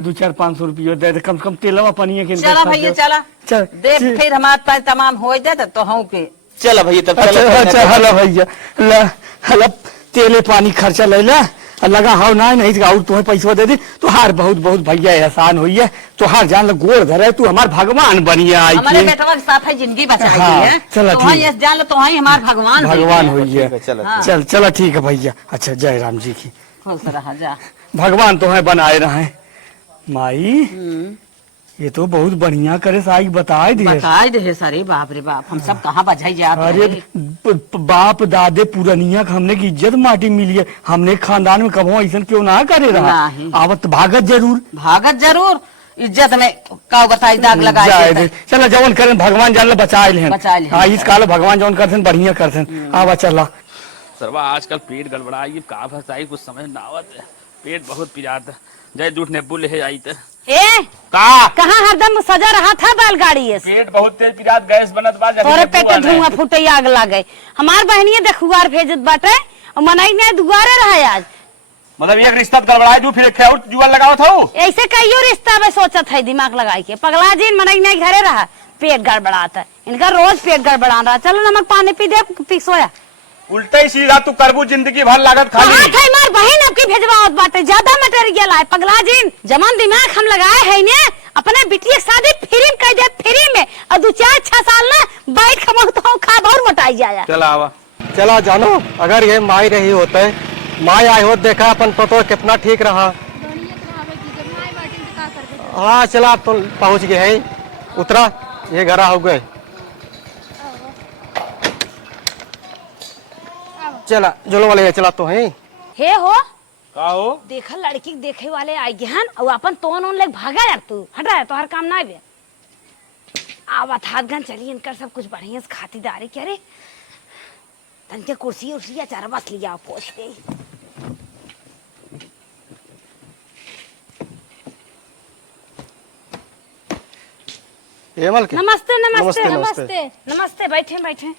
200-500 रुपया दे दे, कम से कम तेलवा पानी के चला भैया चला चल दे, फिर हमारे पास तमाम हो जाए तो हम के चला भैया तब अच्छा चला। हला भैया हला तेले पानी खर्चा ले ला लगा हाउ ना नहीं और तुम्हें पैसा दे दी तो हार बहुत बहुत भैया एहसान हुई है, तो हार जान लो गोड़ धरे तू हमार भगवान बनिया आई हमारे के। बेटवा के साथ है जिंदगी बचाई हाँ, है। चला तो ठीक हाँ है। ये जान लो तो हाँ हमारे भगवान भगवान हुई है। चला चल चला ठीक है भैया। अच्छा जय राम जी की। खुश रहा जा। भगवान तो है बनाए रहे। माई ये तो बहुत बढ़िया करे साई बताए दिए। बताए दे सारे बाप रे बाप, हम सब कहाँ बजाई जा अरे बाप दादे पुरनिया का हमने की इज्जत माटी मिली है, हमने खानदान में कभो ऐसा क्यों ना करे रहा। नहीं। आवत भागत जरूर भागत जरूर इज्जत में का बताई दाग जाए लगाए दे। चला जवन करें भगवान जान बचाए लेन। बचाए लेन। हाँ इस काल भगवान जवन करते बढ़िया करते। आवा चला सरवा आजकल पेट गड़बड़ाई का फसाई कुछ समझ ना आवत है, पेट बहुत पिरात है। जय दूठ ने बुल है आई त ए का कहाँ हरदम सजा रहा था बैलगाड़ी से। पेट बहुत तेज पिरात गैस बनत बा। तोरे पेटे धुआं फूटे आग लागे। हमार बहनिया देखुआर भेजत बाटे और मनई ने दुआरे रहा आज। मतलब एक रिश्ता गड़बड़ाई दू फिर खेउर जुआ लगाओ था। ऐसे कईयो रिश्ता में सोचत है दिमाग लगाई के पगला जी मनई ने घरे रहा पेट गड़बड़ाता है, इनका रोज पेट गड़बड़ा रहा। चलो नमक पानी पी दे पी सोया। उल्टा ही सीधा तू करबू जिंदगी भर लागत खाली। कहाँ थे मार बहन आपकी भेजवावत बाटे ज्यादा मटेरियल है पगला जी। जमान दिमाग हम लगाए है ने अपने बिटिया शादी फ्री में कर दे, फ्री में और 2-4-6 साल ना बैठ खमो तो खा और मोटाई जाया। चला आवा चला जानो अगर ये माई रही होते माई आई हो देखा अपन पतो कितना ठीक रहा। हाँ चला तो पहुंच गए है, उतरा ये घरा हो गए। चला जोलो वाले चला तो है हे हो का हो देखा लड़की के देखे वाले आई गहन और अपन तोन ओन ले भागा यार तू हटा तो हर काम ना बे आवत हाथ गन चली इनकर सब कुछ बढ़िया से खातिरदारी करे तनके कुर्सी उर्सी या चार बस लिया पोछ दे ये मलकिन नमस्ते नमस्ते नमस्ते, नमस्ते नमस्ते बैठे बैठे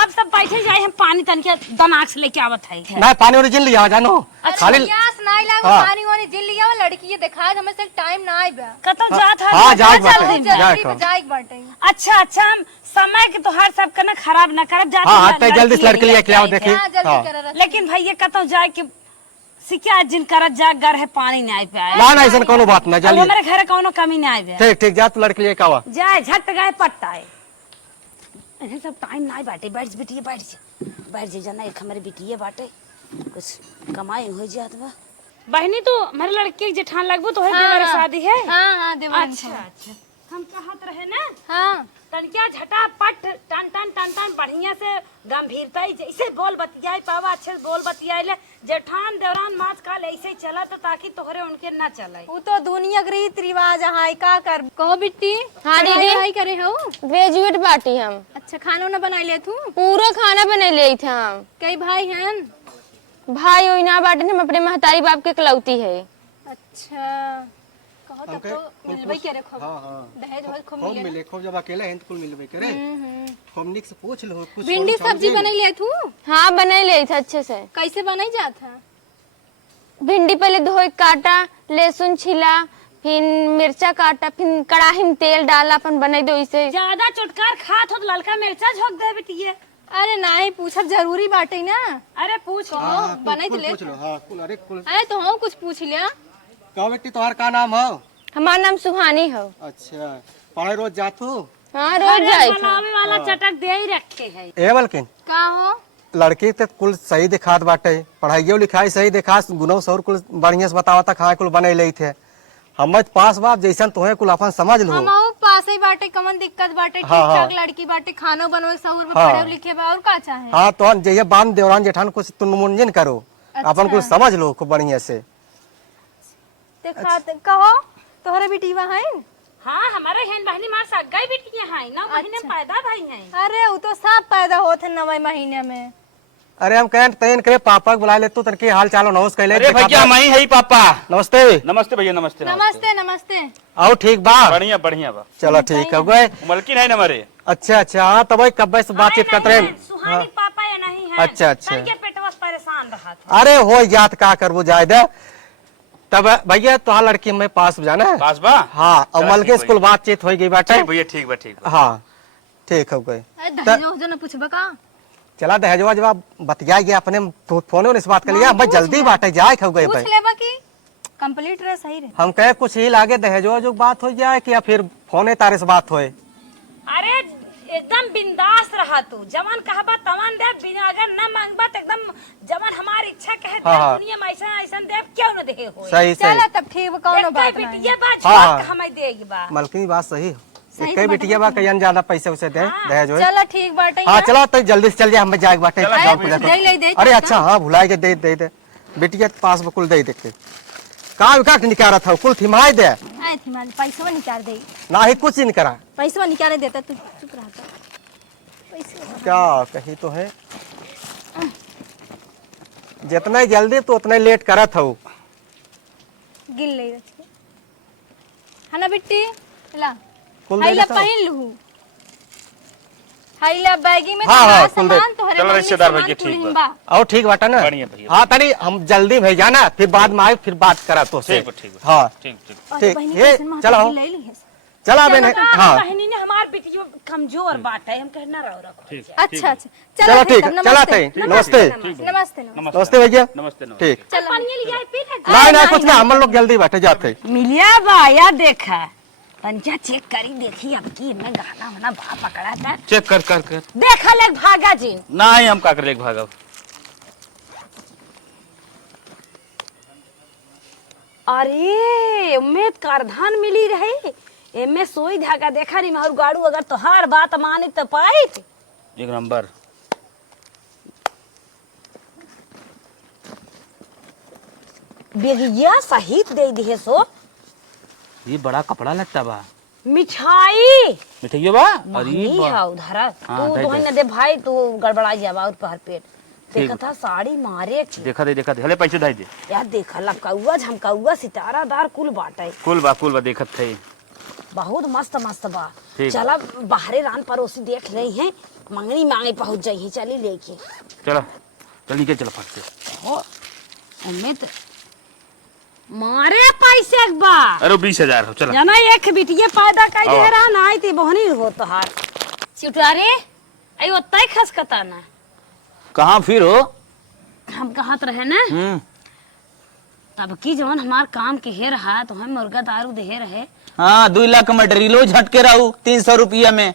आप सब बैठे जाए हम पानी तनके दनाक से लेके आवत है ना पानी ओरिजिन लिया जानो खाली प्यास नहीं लागो हाँ। पानी वानी जिल लिया लड़की ये देखा हमें से टाइम ना आइबे कतौ जात है हाँ, जाए बाटे, जल्दी जाए जल्दी कहो। बजाइक बाटे अच्छा अच्छा हम समय के तोहार सब के ना खराब ना करब जाते हाँ हाँ जल्दी से लड़के लिए खिलाओ देखी हां जल्दी हाँ कर लेकिन भैया कतौ जाए के शिकायत जिन करत जा घर है पानी नहीं आए पे ना ना ऐसा कोनो बात ना जल्दी हमारे घर कोनो कमी नहीं आए ठीक ठीक जा तू लड़के लिए कावा जाए झट गए पट्टा है इन्हें सब टाइम नहीं बाटे बैठ बिटिया बैठ जा जना एक हमारे बिटिया बाटे कुछ कमाई हो जात बा बहनी तू हमारे लड़के के जेठान लगबो तो है देवर शादी है हां हां देवा अच्छा अच्छा हम कहत रहे ना हां तनकिया झटापट टन टन टन टन बढ़िया से गंभीरता ही जैसे बोल बतियाई पावा अच्छे से बोल बतियाइले जेठान देवरान माच काल ऐसे ही चला तो ताकि तोहरे उनके ना चले वो तो दुनिया के रीत रिवाज है का कर कहो बिट्टी हाँ दीदी। पढ़ाई करे हो ग्रेजुएट बाटी हम अच्छा खाना ना बना ले तू पूरा खाना बना ले थे हम कई भाई हैं भाई ओई ना बाटे हम अपने महतारी बाप के कलौती है अच्छा कहो तब तो मिलबई करे खूब दहेज हो खूब खूब मिले मिले खूब जब अकेले हैं तो कुल मिलबे करे हमनिक से पूछ लो कुछ भिंडी सब्जी बनाई ले तू हाँ बना ले थे अच्छे से। कैसे बनाई जात है भिंडी पहले धोए काटा लहसुन छिला फिर मिर्चा काटा फिर कढ़ाई में तेल डाला अपन बनाई दो इसे ज्यादा चुटकार खात हो तो ललका मिर्चा झोंक दे बेटिए अरे नहीं पूछब जरूरी बाटे ना अरे पूछ कहो बनाई तो ले पूछ लो हां कुल अरे कुल अरे तो हम कुछ पूछ लिया का बेटी तुम्हारा का नाम हो हमारा नाम सुहानी हो। अच्छा पढ़ाई रोज जातू हाँ रोज जाए थे। बनावे वाला चटक दे ही रखे है ए मलकिन का हो लड़की ते कुल सही दिखात बाटे पढ़ाइयो लिखाई सही दिखा गुनो सौर कुल बढ़िया से बतावता खा कुल बने ले थे हम पास बाप जैसन तोहे कुल अपन समझ लो हम पास ही बाटे कमन दिक्कत बाटे ठीक हाँ, ठाक लड़की बाटे खानो बनवे सहूर में हाँ। पढ़े लिखे बा और का चाहे हाँ तो जैसे बांध देवरान जेठान कुछ तुम मुंजन करो अपन कुल समझ लो खूब बढ़िया से देखा कहो तोहरे बेटीवा है हाँ हमारे हेन बहनी मार सगाई बेटियां हैं 9 महीने में पैदा भाई हैं अरे वो तो सब पैदा होते 9 महीने में अरे हम कहें तैन करे पापा के बुला ले तू तनके हाल चालो नमस्कार कहले अरे भैया मैं ही पापा नमस्ते नमस्ते भैया नमस्ते नमस्ते नमस्ते आओ ठीक बा बढ़िया बढ़िया बा चलो ठीक है गए मलकिन है ना हमारे अच्छा अच्छा हाँ तब वही कब से बातचीत करते रहे सुहानी पापा या नहीं है अच्छा, अच्छा। तनके पेटवा से परेशान रहा था अरे हो याद का करबो जाए दे तब भैया तो लड़की में पास जाना है पास बा हाँ और चलो, मलके ठीक स्कूल बातचीत हो गई बाटे ठीक भैया ठीक बा ठीक बा हाँ ठीक हो गए अरे दहेजो जो ना पूछबा का चला दहेजवा जब बतिया गया अपने फोने में बात कर लिया भाई जल्दी बाटे जाए खो गए पूछ भाई लेबा की कंप्लीट रहे सही रहे हम कहे कुछ ही लागे दहेजवा जो बात हो जाए कि या फिर फोने तारे से बात होए अरे एकदम बिंदास रहा तू जवान कहबा तवान दे बिना अगर न मांगबा तो एकदम जवान हमारी इच्छा कहे दे हाँ। दुनिया में ऐसा ऐसा दे क्यों न दे हो सही चला सही तब ठीक कौनो बात नहीं ये बात हाँ। छोड़ हमें देगी बा मलकी बात सही कई बिटिया बा कई ज्यादा पैसे उसे दे दहेज होए चला ठीक बाटे हाँ चलो तो जल्दी से चल जाए हमें जाए बाटे जाओ पूजा दे ले दे अरे अच्छा हाँ भुला के दे दे दे बिटिया के पास में कुल दे दे के का निकाल था कुल थिमाई दे आए थी मान पैसा निकाल दे ना ही कुछ ही नहीं करा पैसा निकाले देता तू चुप रहा क्या कही तो है जितना जल्दी तो उतना लेट करत हो गिन ले रख के हना बिट्टी ला कुल हाइला देता पहन लू हाइला बैगी में हाँ, तुम्हारा हाँ, कुल दे। सामान तोहरे चलो, मम्मी रिश्तेदार सामान भैया, तू ठीक लेहिन बा। बा और ठीक बाटा ना बढ़िया भैया। हाँ तनी हम जल्दी भेजा ना फिर बाद में आए फिर बात करा तो से ठीक बा, ठीक बा। हाँ ठीक ठीक और ठीक बहनी ये के सामान चलो ले ली है चला बहन हाँ बहनी ने हमार बेटियों कमजोर बात है हम कहना रहो रखो ठीक अच्छा अच्छा चलो ठीक तब चला नमस्ते नमस्ते नमस्ते नमस्ते भैया नमस्ते नमस्ते ठीक चल पानी लिया पी ले नहीं नहीं कुछ नहीं हम लोग जल्दी बैठे जाते मिलिया बाया देखा पंचा चेक करी देखी अब की में गाना वाना भा पकड़ा था चेक कर कर कर देखा ले भागा जी नहीं हम का करे भागब अरे उम्मीद कारधान मिली रही एमे सोई धागा देखा नहीं और गाड़ू अगर तोहार बात मानी तो पाई एक नंबर बेगिया सहित दे दिए सो। ये बड़ा कपड़ा लगता बा। मिठाई मिठाइयो बा। नहीं है उधर। हाँ, तू दे तो दे। न दे भाई, तू गड़बड़ा जावा और पहर पेट। देखा था साड़ी मारे की। देखा दे हले पैसे दे दे। यार देखा लपकाउआ झमकाउआ सितारादार कुल बाटे। कुल बा देखत थे। बहुत मस्त मस्त बा। ठीक। चला बाहरे रान पड़ोसी देख रही हैं, मंगनी मांगे पहुंच जाई है। चली लेके चलो चल नीचे चलो फट से। हो उम्मीद मारे पैसे एक बा। अरे 20,000 हो चलो। जना एक बिटिया पैदा कर आओ। दे रहा ना आई ती बहनी हो तोहार चिटवारे आई ओतई खसकता ना। कहाँ फिर हो? हम कहत रहे ना तब की जवन हमार काम के हे रहा तो हम मुर्गा दारू दे रहे। हाँ 2 लाख मटेरियलो झटके रहू 300 रुपया में।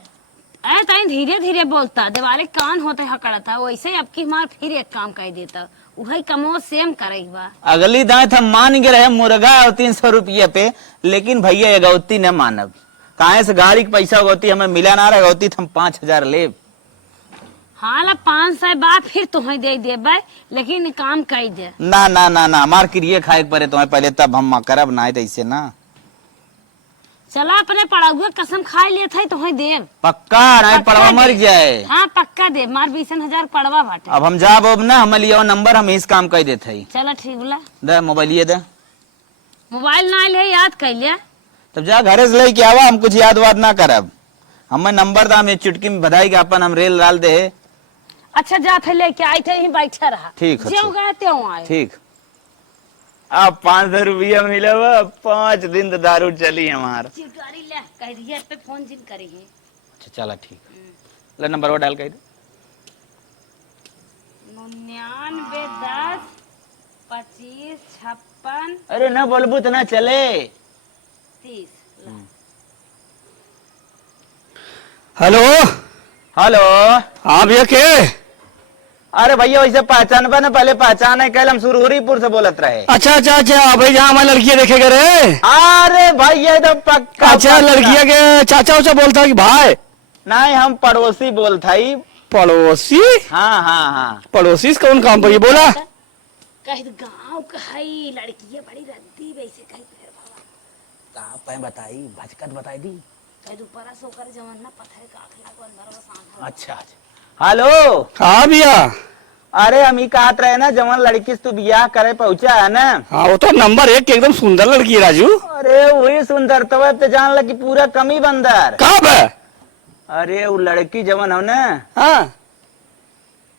ऐ ताई धीरे धीरे बोलता दिवाले कान होते हकड़ता वैसे अब की हमार फिर एक काम कर देता वही कमो सेम करे बा। अगली दांत हम मान गए रहे मुर्गा और 300 रुपये पे, लेकिन भैया ये गौती न मानब। कहाँ से गाड़ी के पैसा गौती हमें मिला ना रहा गौती हम 5,000 ले। हाँ 500 बा फिर तुम्हें दे देबे, लेकिन काम कर दे। ना ना ना ना हमार क्रिया खाए के पड़े तुम्हें पहले, तब हम करब ना ऐसे ना। चला अपने पड़ाहुआ कसम खा लिए थे तुम्हें देव। पक्का नहीं पड़वा मर जाए। हाँ पक्का दे मार 20,000 पड़वा बाटे। अब हम जाब अब ना हम लियो नंबर हम इस काम कर देते है। चला ठीक बोला दे मोबाइल दे। मोबाइल ना ले याद कर लिया। तब जा घरे से लेके आवा, हम कुछ याद वाद ना करब। हमें नंबर था हमें चुटकी में बधाई के अपन हम रेल डाल दे। अच्छा जाते लेके आए थे यहीं बैठा रहा। ठीक है, ज्यों गए त्यों आए। ठीक। अब 500 रुपया मिले 5 दिन तो दारू चली हमार। चिटवारी ले कह दिया पे फोन जिन करे हैं। अच्छा चला ठीक। ले नंबर वो डाल कर दे। 99 10 25 56 अरे ना बोलबू तो ना चले। 30। Hello hello. हाँ भैया के? अरे भैया वैसे पहचान बा ना, पहले पहचान है कल हम सुरहुरीपुर से बोलत रहे। अच्छा अच्छा अच्छा भाई जहाँ हमारी लड़कियाँ देखे गए रहे। अरे भैया तो पक्का। अच्छा लड़कियाँ के चाचा उचा बोलता है कि भाई? नहीं हम पड़ोसी बोलता ही। पड़ोसी? हाँ हाँ हाँ। पड़ोसी से कौन काम पर ये बोला? कह गांव कही लड़की बड़ी रद्दी वैसे कही फिर बाबा बताई भजकत बताई दी। कह ऊपर सो कर जवन ना पत्थर का आंख लागो अंदर बसान। अच्छा अच्छा। हेलो। हाँ भैया। अरे हम ही कहत रहे ना जवन लड़की से तू बियाह करे पहुंचा है ना। हाँ वो तो नंबर 1 एकदम सुंदर लड़की है राजू। अरे वही सुंदर तो तो जान लगी पूरा कमी बंदर। कब? अरे वो लड़की जवन हो ना। हाँ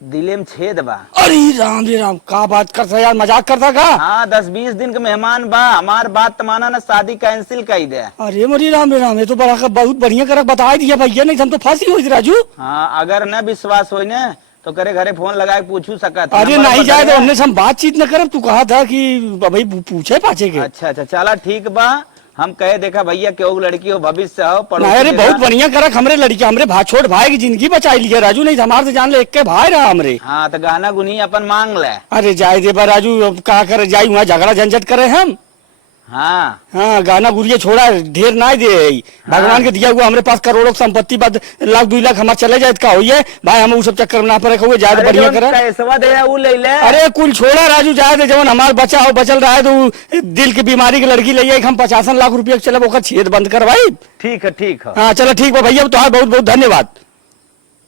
दिले में छेद बा। अरे राम रे राम का बात करता यार, मजाक करता का? हाँ 10-20 दिन के मेहमान बा, हमार बात माना ना शादी कैंसिल कर दे। अरे मरी राम रे राम, ये तो बड़ा बहुत बढ़िया कर बता दिया भैया, नहीं हम तो फांसी हुई राजू। हाँ अगर न विश्वास हो न तो करे घरे फोन लगा के पूछू सकत। अरे नहीं जाए तो हमने हम बातचीत न करब, तू कहा था कि भाई पूछे पाछे के। अच्छा अच्छा चला ठीक बा। हम कहे देखा भैया केहू लड़की हो भविष्य हो पड़ोसी। अरे बहुत बढ़िया करक हमरे लड़की हमरे छोट भाई की जिंदगी बचाई लिया राजू, नहीं हमारे से जान ले एक के भाई रहा हमरे। हाँ तो गाना गुनी अपन मांग ले। अरे जाए दे बा राजू, अब का करे जाई वहाँ झगड़ा झंझट करे हम। हाँ हाँ गाना गुरिया छोड़ा ढेर ना दे। भगवान के दिया हुआ हमरे पास करोड़ों संपत्ति बाद 1-2 लाख हमारे चले जाए का होइए भाई, हम वो सब चक्कर में ना पड़े हुए जाए बढ़िया करे। पैसा दे ऊ ले ले। अरे कुल छोड़ा राजू, जाए दे जवन हमारे बचा हो बचल रहा है तो दिल की बीमारी की लड़की ले हम 50 लाख रुपया चले वो छेद बंद करवाई। ठीक है ठीक है। हाँ चलो ठीक बा भैया, तो बहुत बहुत धन्यवाद।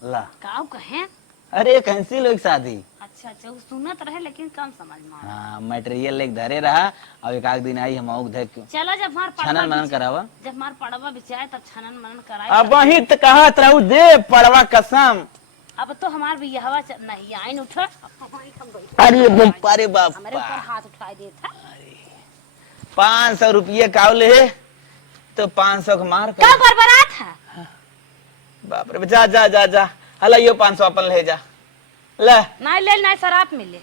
ला काऊ कहे? अरे कैंसिल हो शादी। अच्छा अच्छा सुनत रहे लेकिन कम समझ में। हाँ मटेरियल लेके धरे रहा और एक आध दिन आई हम आउक धर के चला जब हमार छनन मनन करावा। जब हमार पड़वा बिचाए तब छनन मनन कराए। अब वही तो कहत रहू दे पड़वा कसम। अब तो हमार बियाहवा नहीं आइन उठा। अरे अरे बाप हमारे ऊपर हाथ उठा दे था। 500 रुपये काव ले तो 500 का मार क्या बरबरात है? बाप रे जा जा जा जा हला यो 500 अपन ले जा ले। नहीं ले नहीं शराब मिले।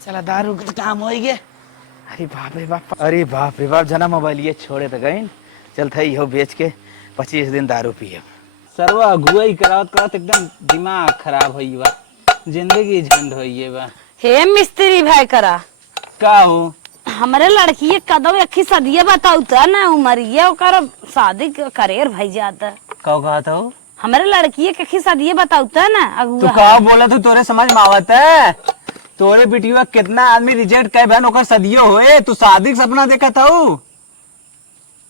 चला दारू का काम हो गया। अरे बाप रे बाप, अरे बाप रे बाप जना मोबाइल ये छोड़े तो गई चल थई हो बेच के 25 दिन दारू पिए। सरवा अगुवाई करावत करावत एकदम दिमाग खराब होई बा, जिंदगी झंड होई बा। हे मिस्त्री भाई करा का हो हमारे लड़की कदम एक सदिया बताऊता ना उमरिया ओकर शादी करेर भाई जाता। का कहत हो? हमारे लड़की के सदिया बताऊता ना तू अगुआ। का बोला तू तोरे समझ में आवत है? तोरे बेटिया कितना आदमी रिजेक्ट करे बहन ओकर सदियो होए, तू शादी के सपना देखत हूँ।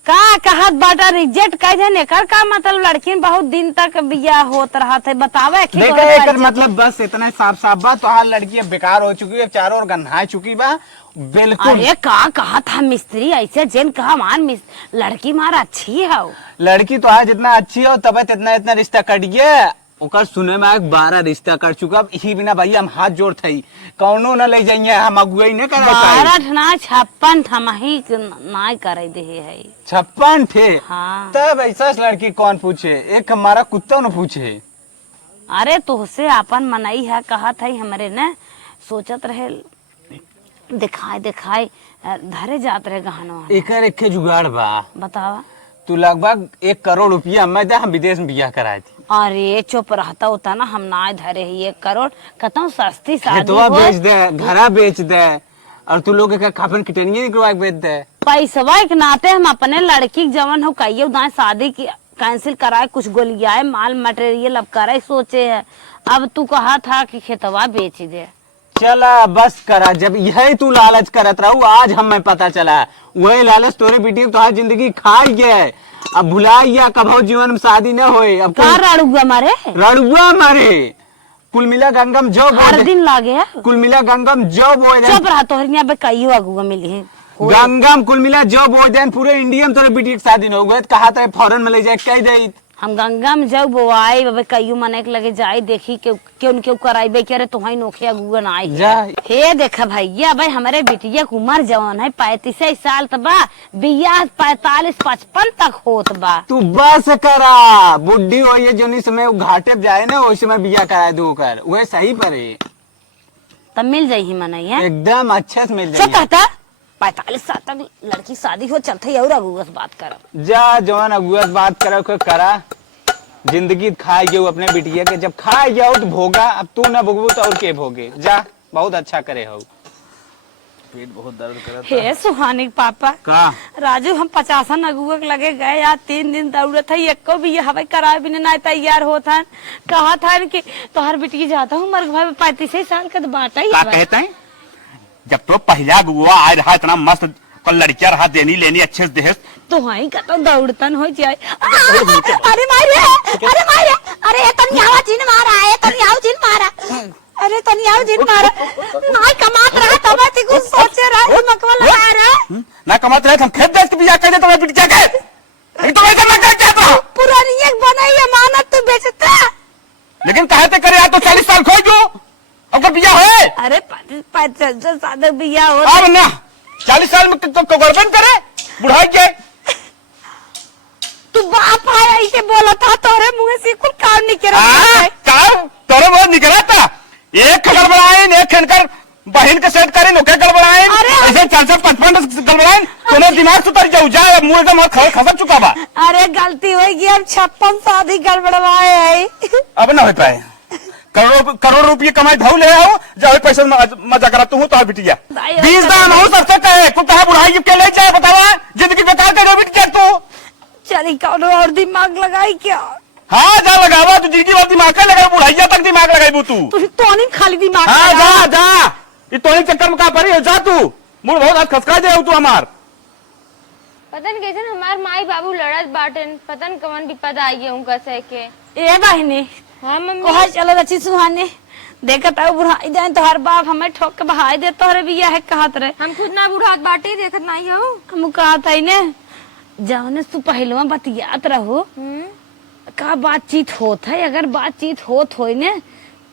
का कहत बाटा रिजेक्ट कह देने एकर का मतलब? लड़की बहुत दिन तक बिया होत रहा थे, बतावे कि देखा एकर मतलब बस इतना साफ साफ बा, तो हाल लड़की अब बेकार हो चुकी है, चारों ओर गन्हा चुकी बा बिल्कुल। अरे का कहा था मिस्त्री ऐसे जेन कहा मान लड़की मार अच्छी है। लड़की तो आज जितना अच्छी हो तब इतना इतना रिश्ता कट गया, ओकर सुने में 12 रिश्ता कर चुका। अब यही बिना भैया हम हाथ जोड़ थई कौनो न ले जाइए, हम अगुवाई न करा 12 ना 56 हम ही ना करे दे है 56 थे। हाँ। तब ऐसा लड़की कौन पूछे, एक हमारा कुत्ता न पूछे। अरे तुहसे अपन मनाई है कहा था हमरे न सोचत रहे दिखाए दिखाए धरे जात रहे गहनवा। एकर एक जुगाड़ बा, बतावा। तू लगभग 1 करोड़ रुपया मैं दे, हम विदेश में बियाह कराए थी। अरे चुप रहता होता ना, हम ना धरे ही 1 करोड़ कतौ सस्ती शादी खेतवा बेच दे, घरा बेच दे, और तू लोग का खाफन किटनिया निकलवा के बेच दे। पैसवा के नाते हम अपने लड़की जवन हो कहियो दाए शादी की कैंसिल कराए, कुछ गोलियाए माल मटेरियल अब कराए सोचे है। अब तू कहा था कि खेतवा बेच दे। चला बस करा, जब यही तू लालच करत रहू आज हमें पता चला, वही लालच तोरे बेटी तो आज जिंदगी खा गया। अब भुलाइया कभो जीवन में शादी न होए। अब का रड़ुआ मारे कुल मिला गंगम जो हर दिन लागे कुल मिला गंगम जो बोए चुप रहा तोहरिया पे कहियो अगुआ मिली है गंगम कुल मिला जो बोए देन पूरे इंडिया में तोरे बेटी की शादी न हो गए, कहा था फौरन में ले जाए कह दे। हम गंगा में जब बोआई बाबे कईयो मने के लगे जाई देखी क्यों क्यों कराइबे करे तुम्हारी नोखे अगुआ ना आई हे देखा भैया भाई हमारे बिटिया की उम्र जवान है 35 साल तक बा, बियाह 45-55 तक होत बा। तू बस करा, बुढ़ी हो ये जो समय घाटे जाए ना वही समय बियाह कराए दो कर, वह सही पड़े तब मिल जाये मनाई है एकदम अच्छे से मिल जाए। कहता 45 साल तक लड़की शादी हो चलते और अगुआ से बात कर जा जवान अगुआ से बात करा जिंदगी खाए गए अपने बिटिया के, जब खाए जाओ तो भोगा, अब तू ना भोगबू तो और के भोगे। जा बहुत अच्छा करे हो। पेट बहुत दर्द करत हे सुहानी पापा का राजू हम 50 अगुआ के लगे गए यार 3 दिन दौड़त है एको भी हवाई कराए बिना ना तैयार होता है। कहा था कि तोहर बिटिया जाता हूँ मर्ग भाई 35 साल का तो बाटा ही क्या कहते हैं, जब तो पहला गुआ आ रहा इतना मस्त कल लड़कियां रहा देनी लेनी अच्छे से देश तो वहीं का तो दौड़तन हो जाए। अरे मारे अरे तनियावा जिन मारा है तनियाव जिन मारा अरे तनियाव जिन मारा ना कमात रहा तब ते कुछ सोचे रहा मकवा लगा रहा ना कमाते रहे हम खेत देश के बियाह कर दे तो बिटिया के तो ऐसा ना कर क्या तो पुरानी एक बनाई अमानत तू बेचता, लेकिन कहते करे यार तो 40 साल खोई जो अब बियाह है। अरे 35 साल बियाह हो अब ना 40 साल में गड़बड़ करे बुढ़ाई के तू बाप आया इसे बोला था तोरे मुंह से कुल काम निकला काम तोरे बहुत निकला था, एक गड़बड़ाए एक खनकर बहन के सेट करे नोके गड़बड़ाए ऐसे 455 गड़बड़ाए तोने दिमाग सुतर जाऊ जा मुंह का मुंह खसक चुका बा। अरे गलती हो गई अब 56 शादी गड़बड़वाए है अब ना हो पाए, करोड़ रुपये कमाई ढाऊ ले आओ जाओ पैसा मजा करा तू तो बिटिया 20 दाम हो सबसे कहे तू कहा बुढ़ाई के ले जाए बतावा जिंदगी बेकार कर बिटिया तू चली कौन और दिमाग लगाई क्या? हाँ जा लगावा तू जिंदगी भर दिमाग का लगा बुढ़ाइया तक दिमाग लगाई तू तो नहीं खाली दिमाग हाँ जा जा ये तो नहीं चक्कर में कहा पड़ी जा तू मुड़ बहुत आज खसका दे तू हमार पता नहीं कैसे हमार माई बाबू लड़त बाटन, पता नहीं कौन विपद आई है उनका सह के। ए बहनी हाँ मम्मी कोहा चलो अच्छी सुहाने देखत है बुढ़ाई जाए तो हर बाप हमें ठोक के बहाई दे तोहरे बिया है कहत रहे हम खुद ना बुढ़ात बाटे देखत नहीं हो। हम कहत है ने जौने तू पहलवा बतियात रहो का बातचीत होत है, अगर बातचीत होत होई ने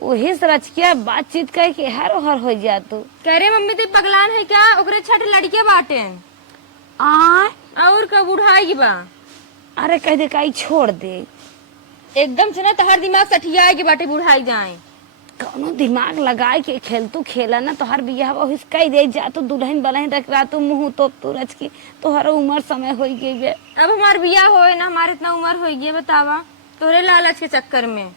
वही सरच किया बातचीत कह के हर हर हो जा तू कह रहे मम्मी ते पगलान है क्या, ओकरे छठ लड़के बाटे और का बुढ़ाई बा। अरे कह दे काई छोड़ दे एकदम से ना तोहर दिमाग सठिया के बाटे बुढ़ाई जाए, कौनो दिमाग लगाए के खेल तू खेला ना तोहर बियाह बहुत कह दे जा तू दुल्हन बलहन रख रहा तू मुंह तो तुरच की तोहर उम्र समय हो गई है। अब हमार बियाह होए ना हमारे इतना उम्र हो गई बतावा तोरे लालच के चक्कर में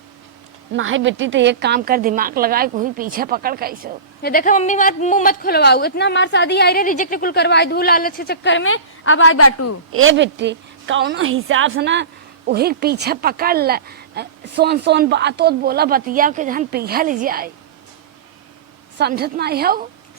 ना है बेटी तो एक काम कर दिमाग लगाए कोई पीछे पकड़ कैसे ये देखा मम्मी बात मुंह मत खोलवाऊ, इतना हमार शादी आई रे रिजेक्ट कुल करवाई धू लालच के चक्कर में अब आई बाटू। ए बेटी कौनो हिसाब से ना वही पीछे पकड़ ल सोन सोन बात बोला बतिया के जहन पीछा ले जाए समझत नहीं हो।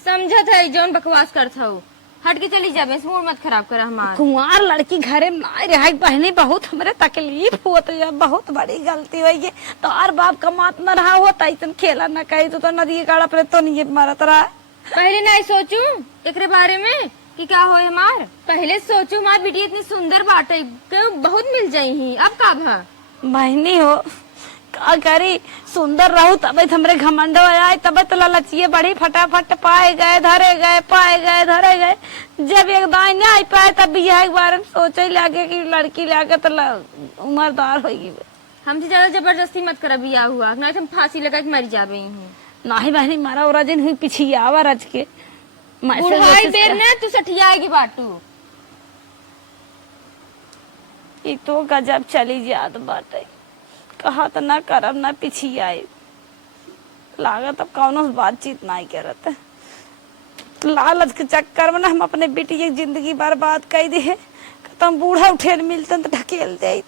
समझत है जौन बकवास करत हो। हट के चली जाबे, मूड मत खराब कर हमार। कुंवार लड़की घरे में ना रहे बहनी, बहुत हमरे तकलीफ होत है, बहुत बड़ी गलती हुई है। तो और बाप कमात न रहा होता ऐसा खेला न कही तो नदी गाड़ा पर तो नहीं मरत रहा। पहले नहीं सोचू एकरे बारे में कि क्या होए हमार। पहले सोचू हमार बेटी इतनी सुंदर बाटे के बहुत मिल जाई ही। अब का भा बहनी हो का करी, सुंदर रहू तबे हमरे घमंड आए, तबे तो ललचिए बड़ी फटाफट पाए गए धरे गए पाए गए धरे गए। जब एक दाई नहीं आई पाए तब भी यह बारे में सोचे लगे कि लड़की लाके तो उम्रदार होगी। हमसे ज्यादा जबरदस्ती मत कर, बिया हुआ नहीं हम फांसी लगा के मर जाबे। नहीं बहनी मारा और दिन हुई पिछी आवा रज के बुढ़ाई देर ने तू सठियाएगी बाटू। ये तो गजब चली जात बाटे, कहा तो ना करब ना पिछी आए, लागत अब कौनो बातचीत नहीं करत। लालच के चक्कर में ना हम अपने बेटी की जिंदगी बर्बाद कर दी है। तुम बूढ़ा उठे मिलते तो ढकेल दे।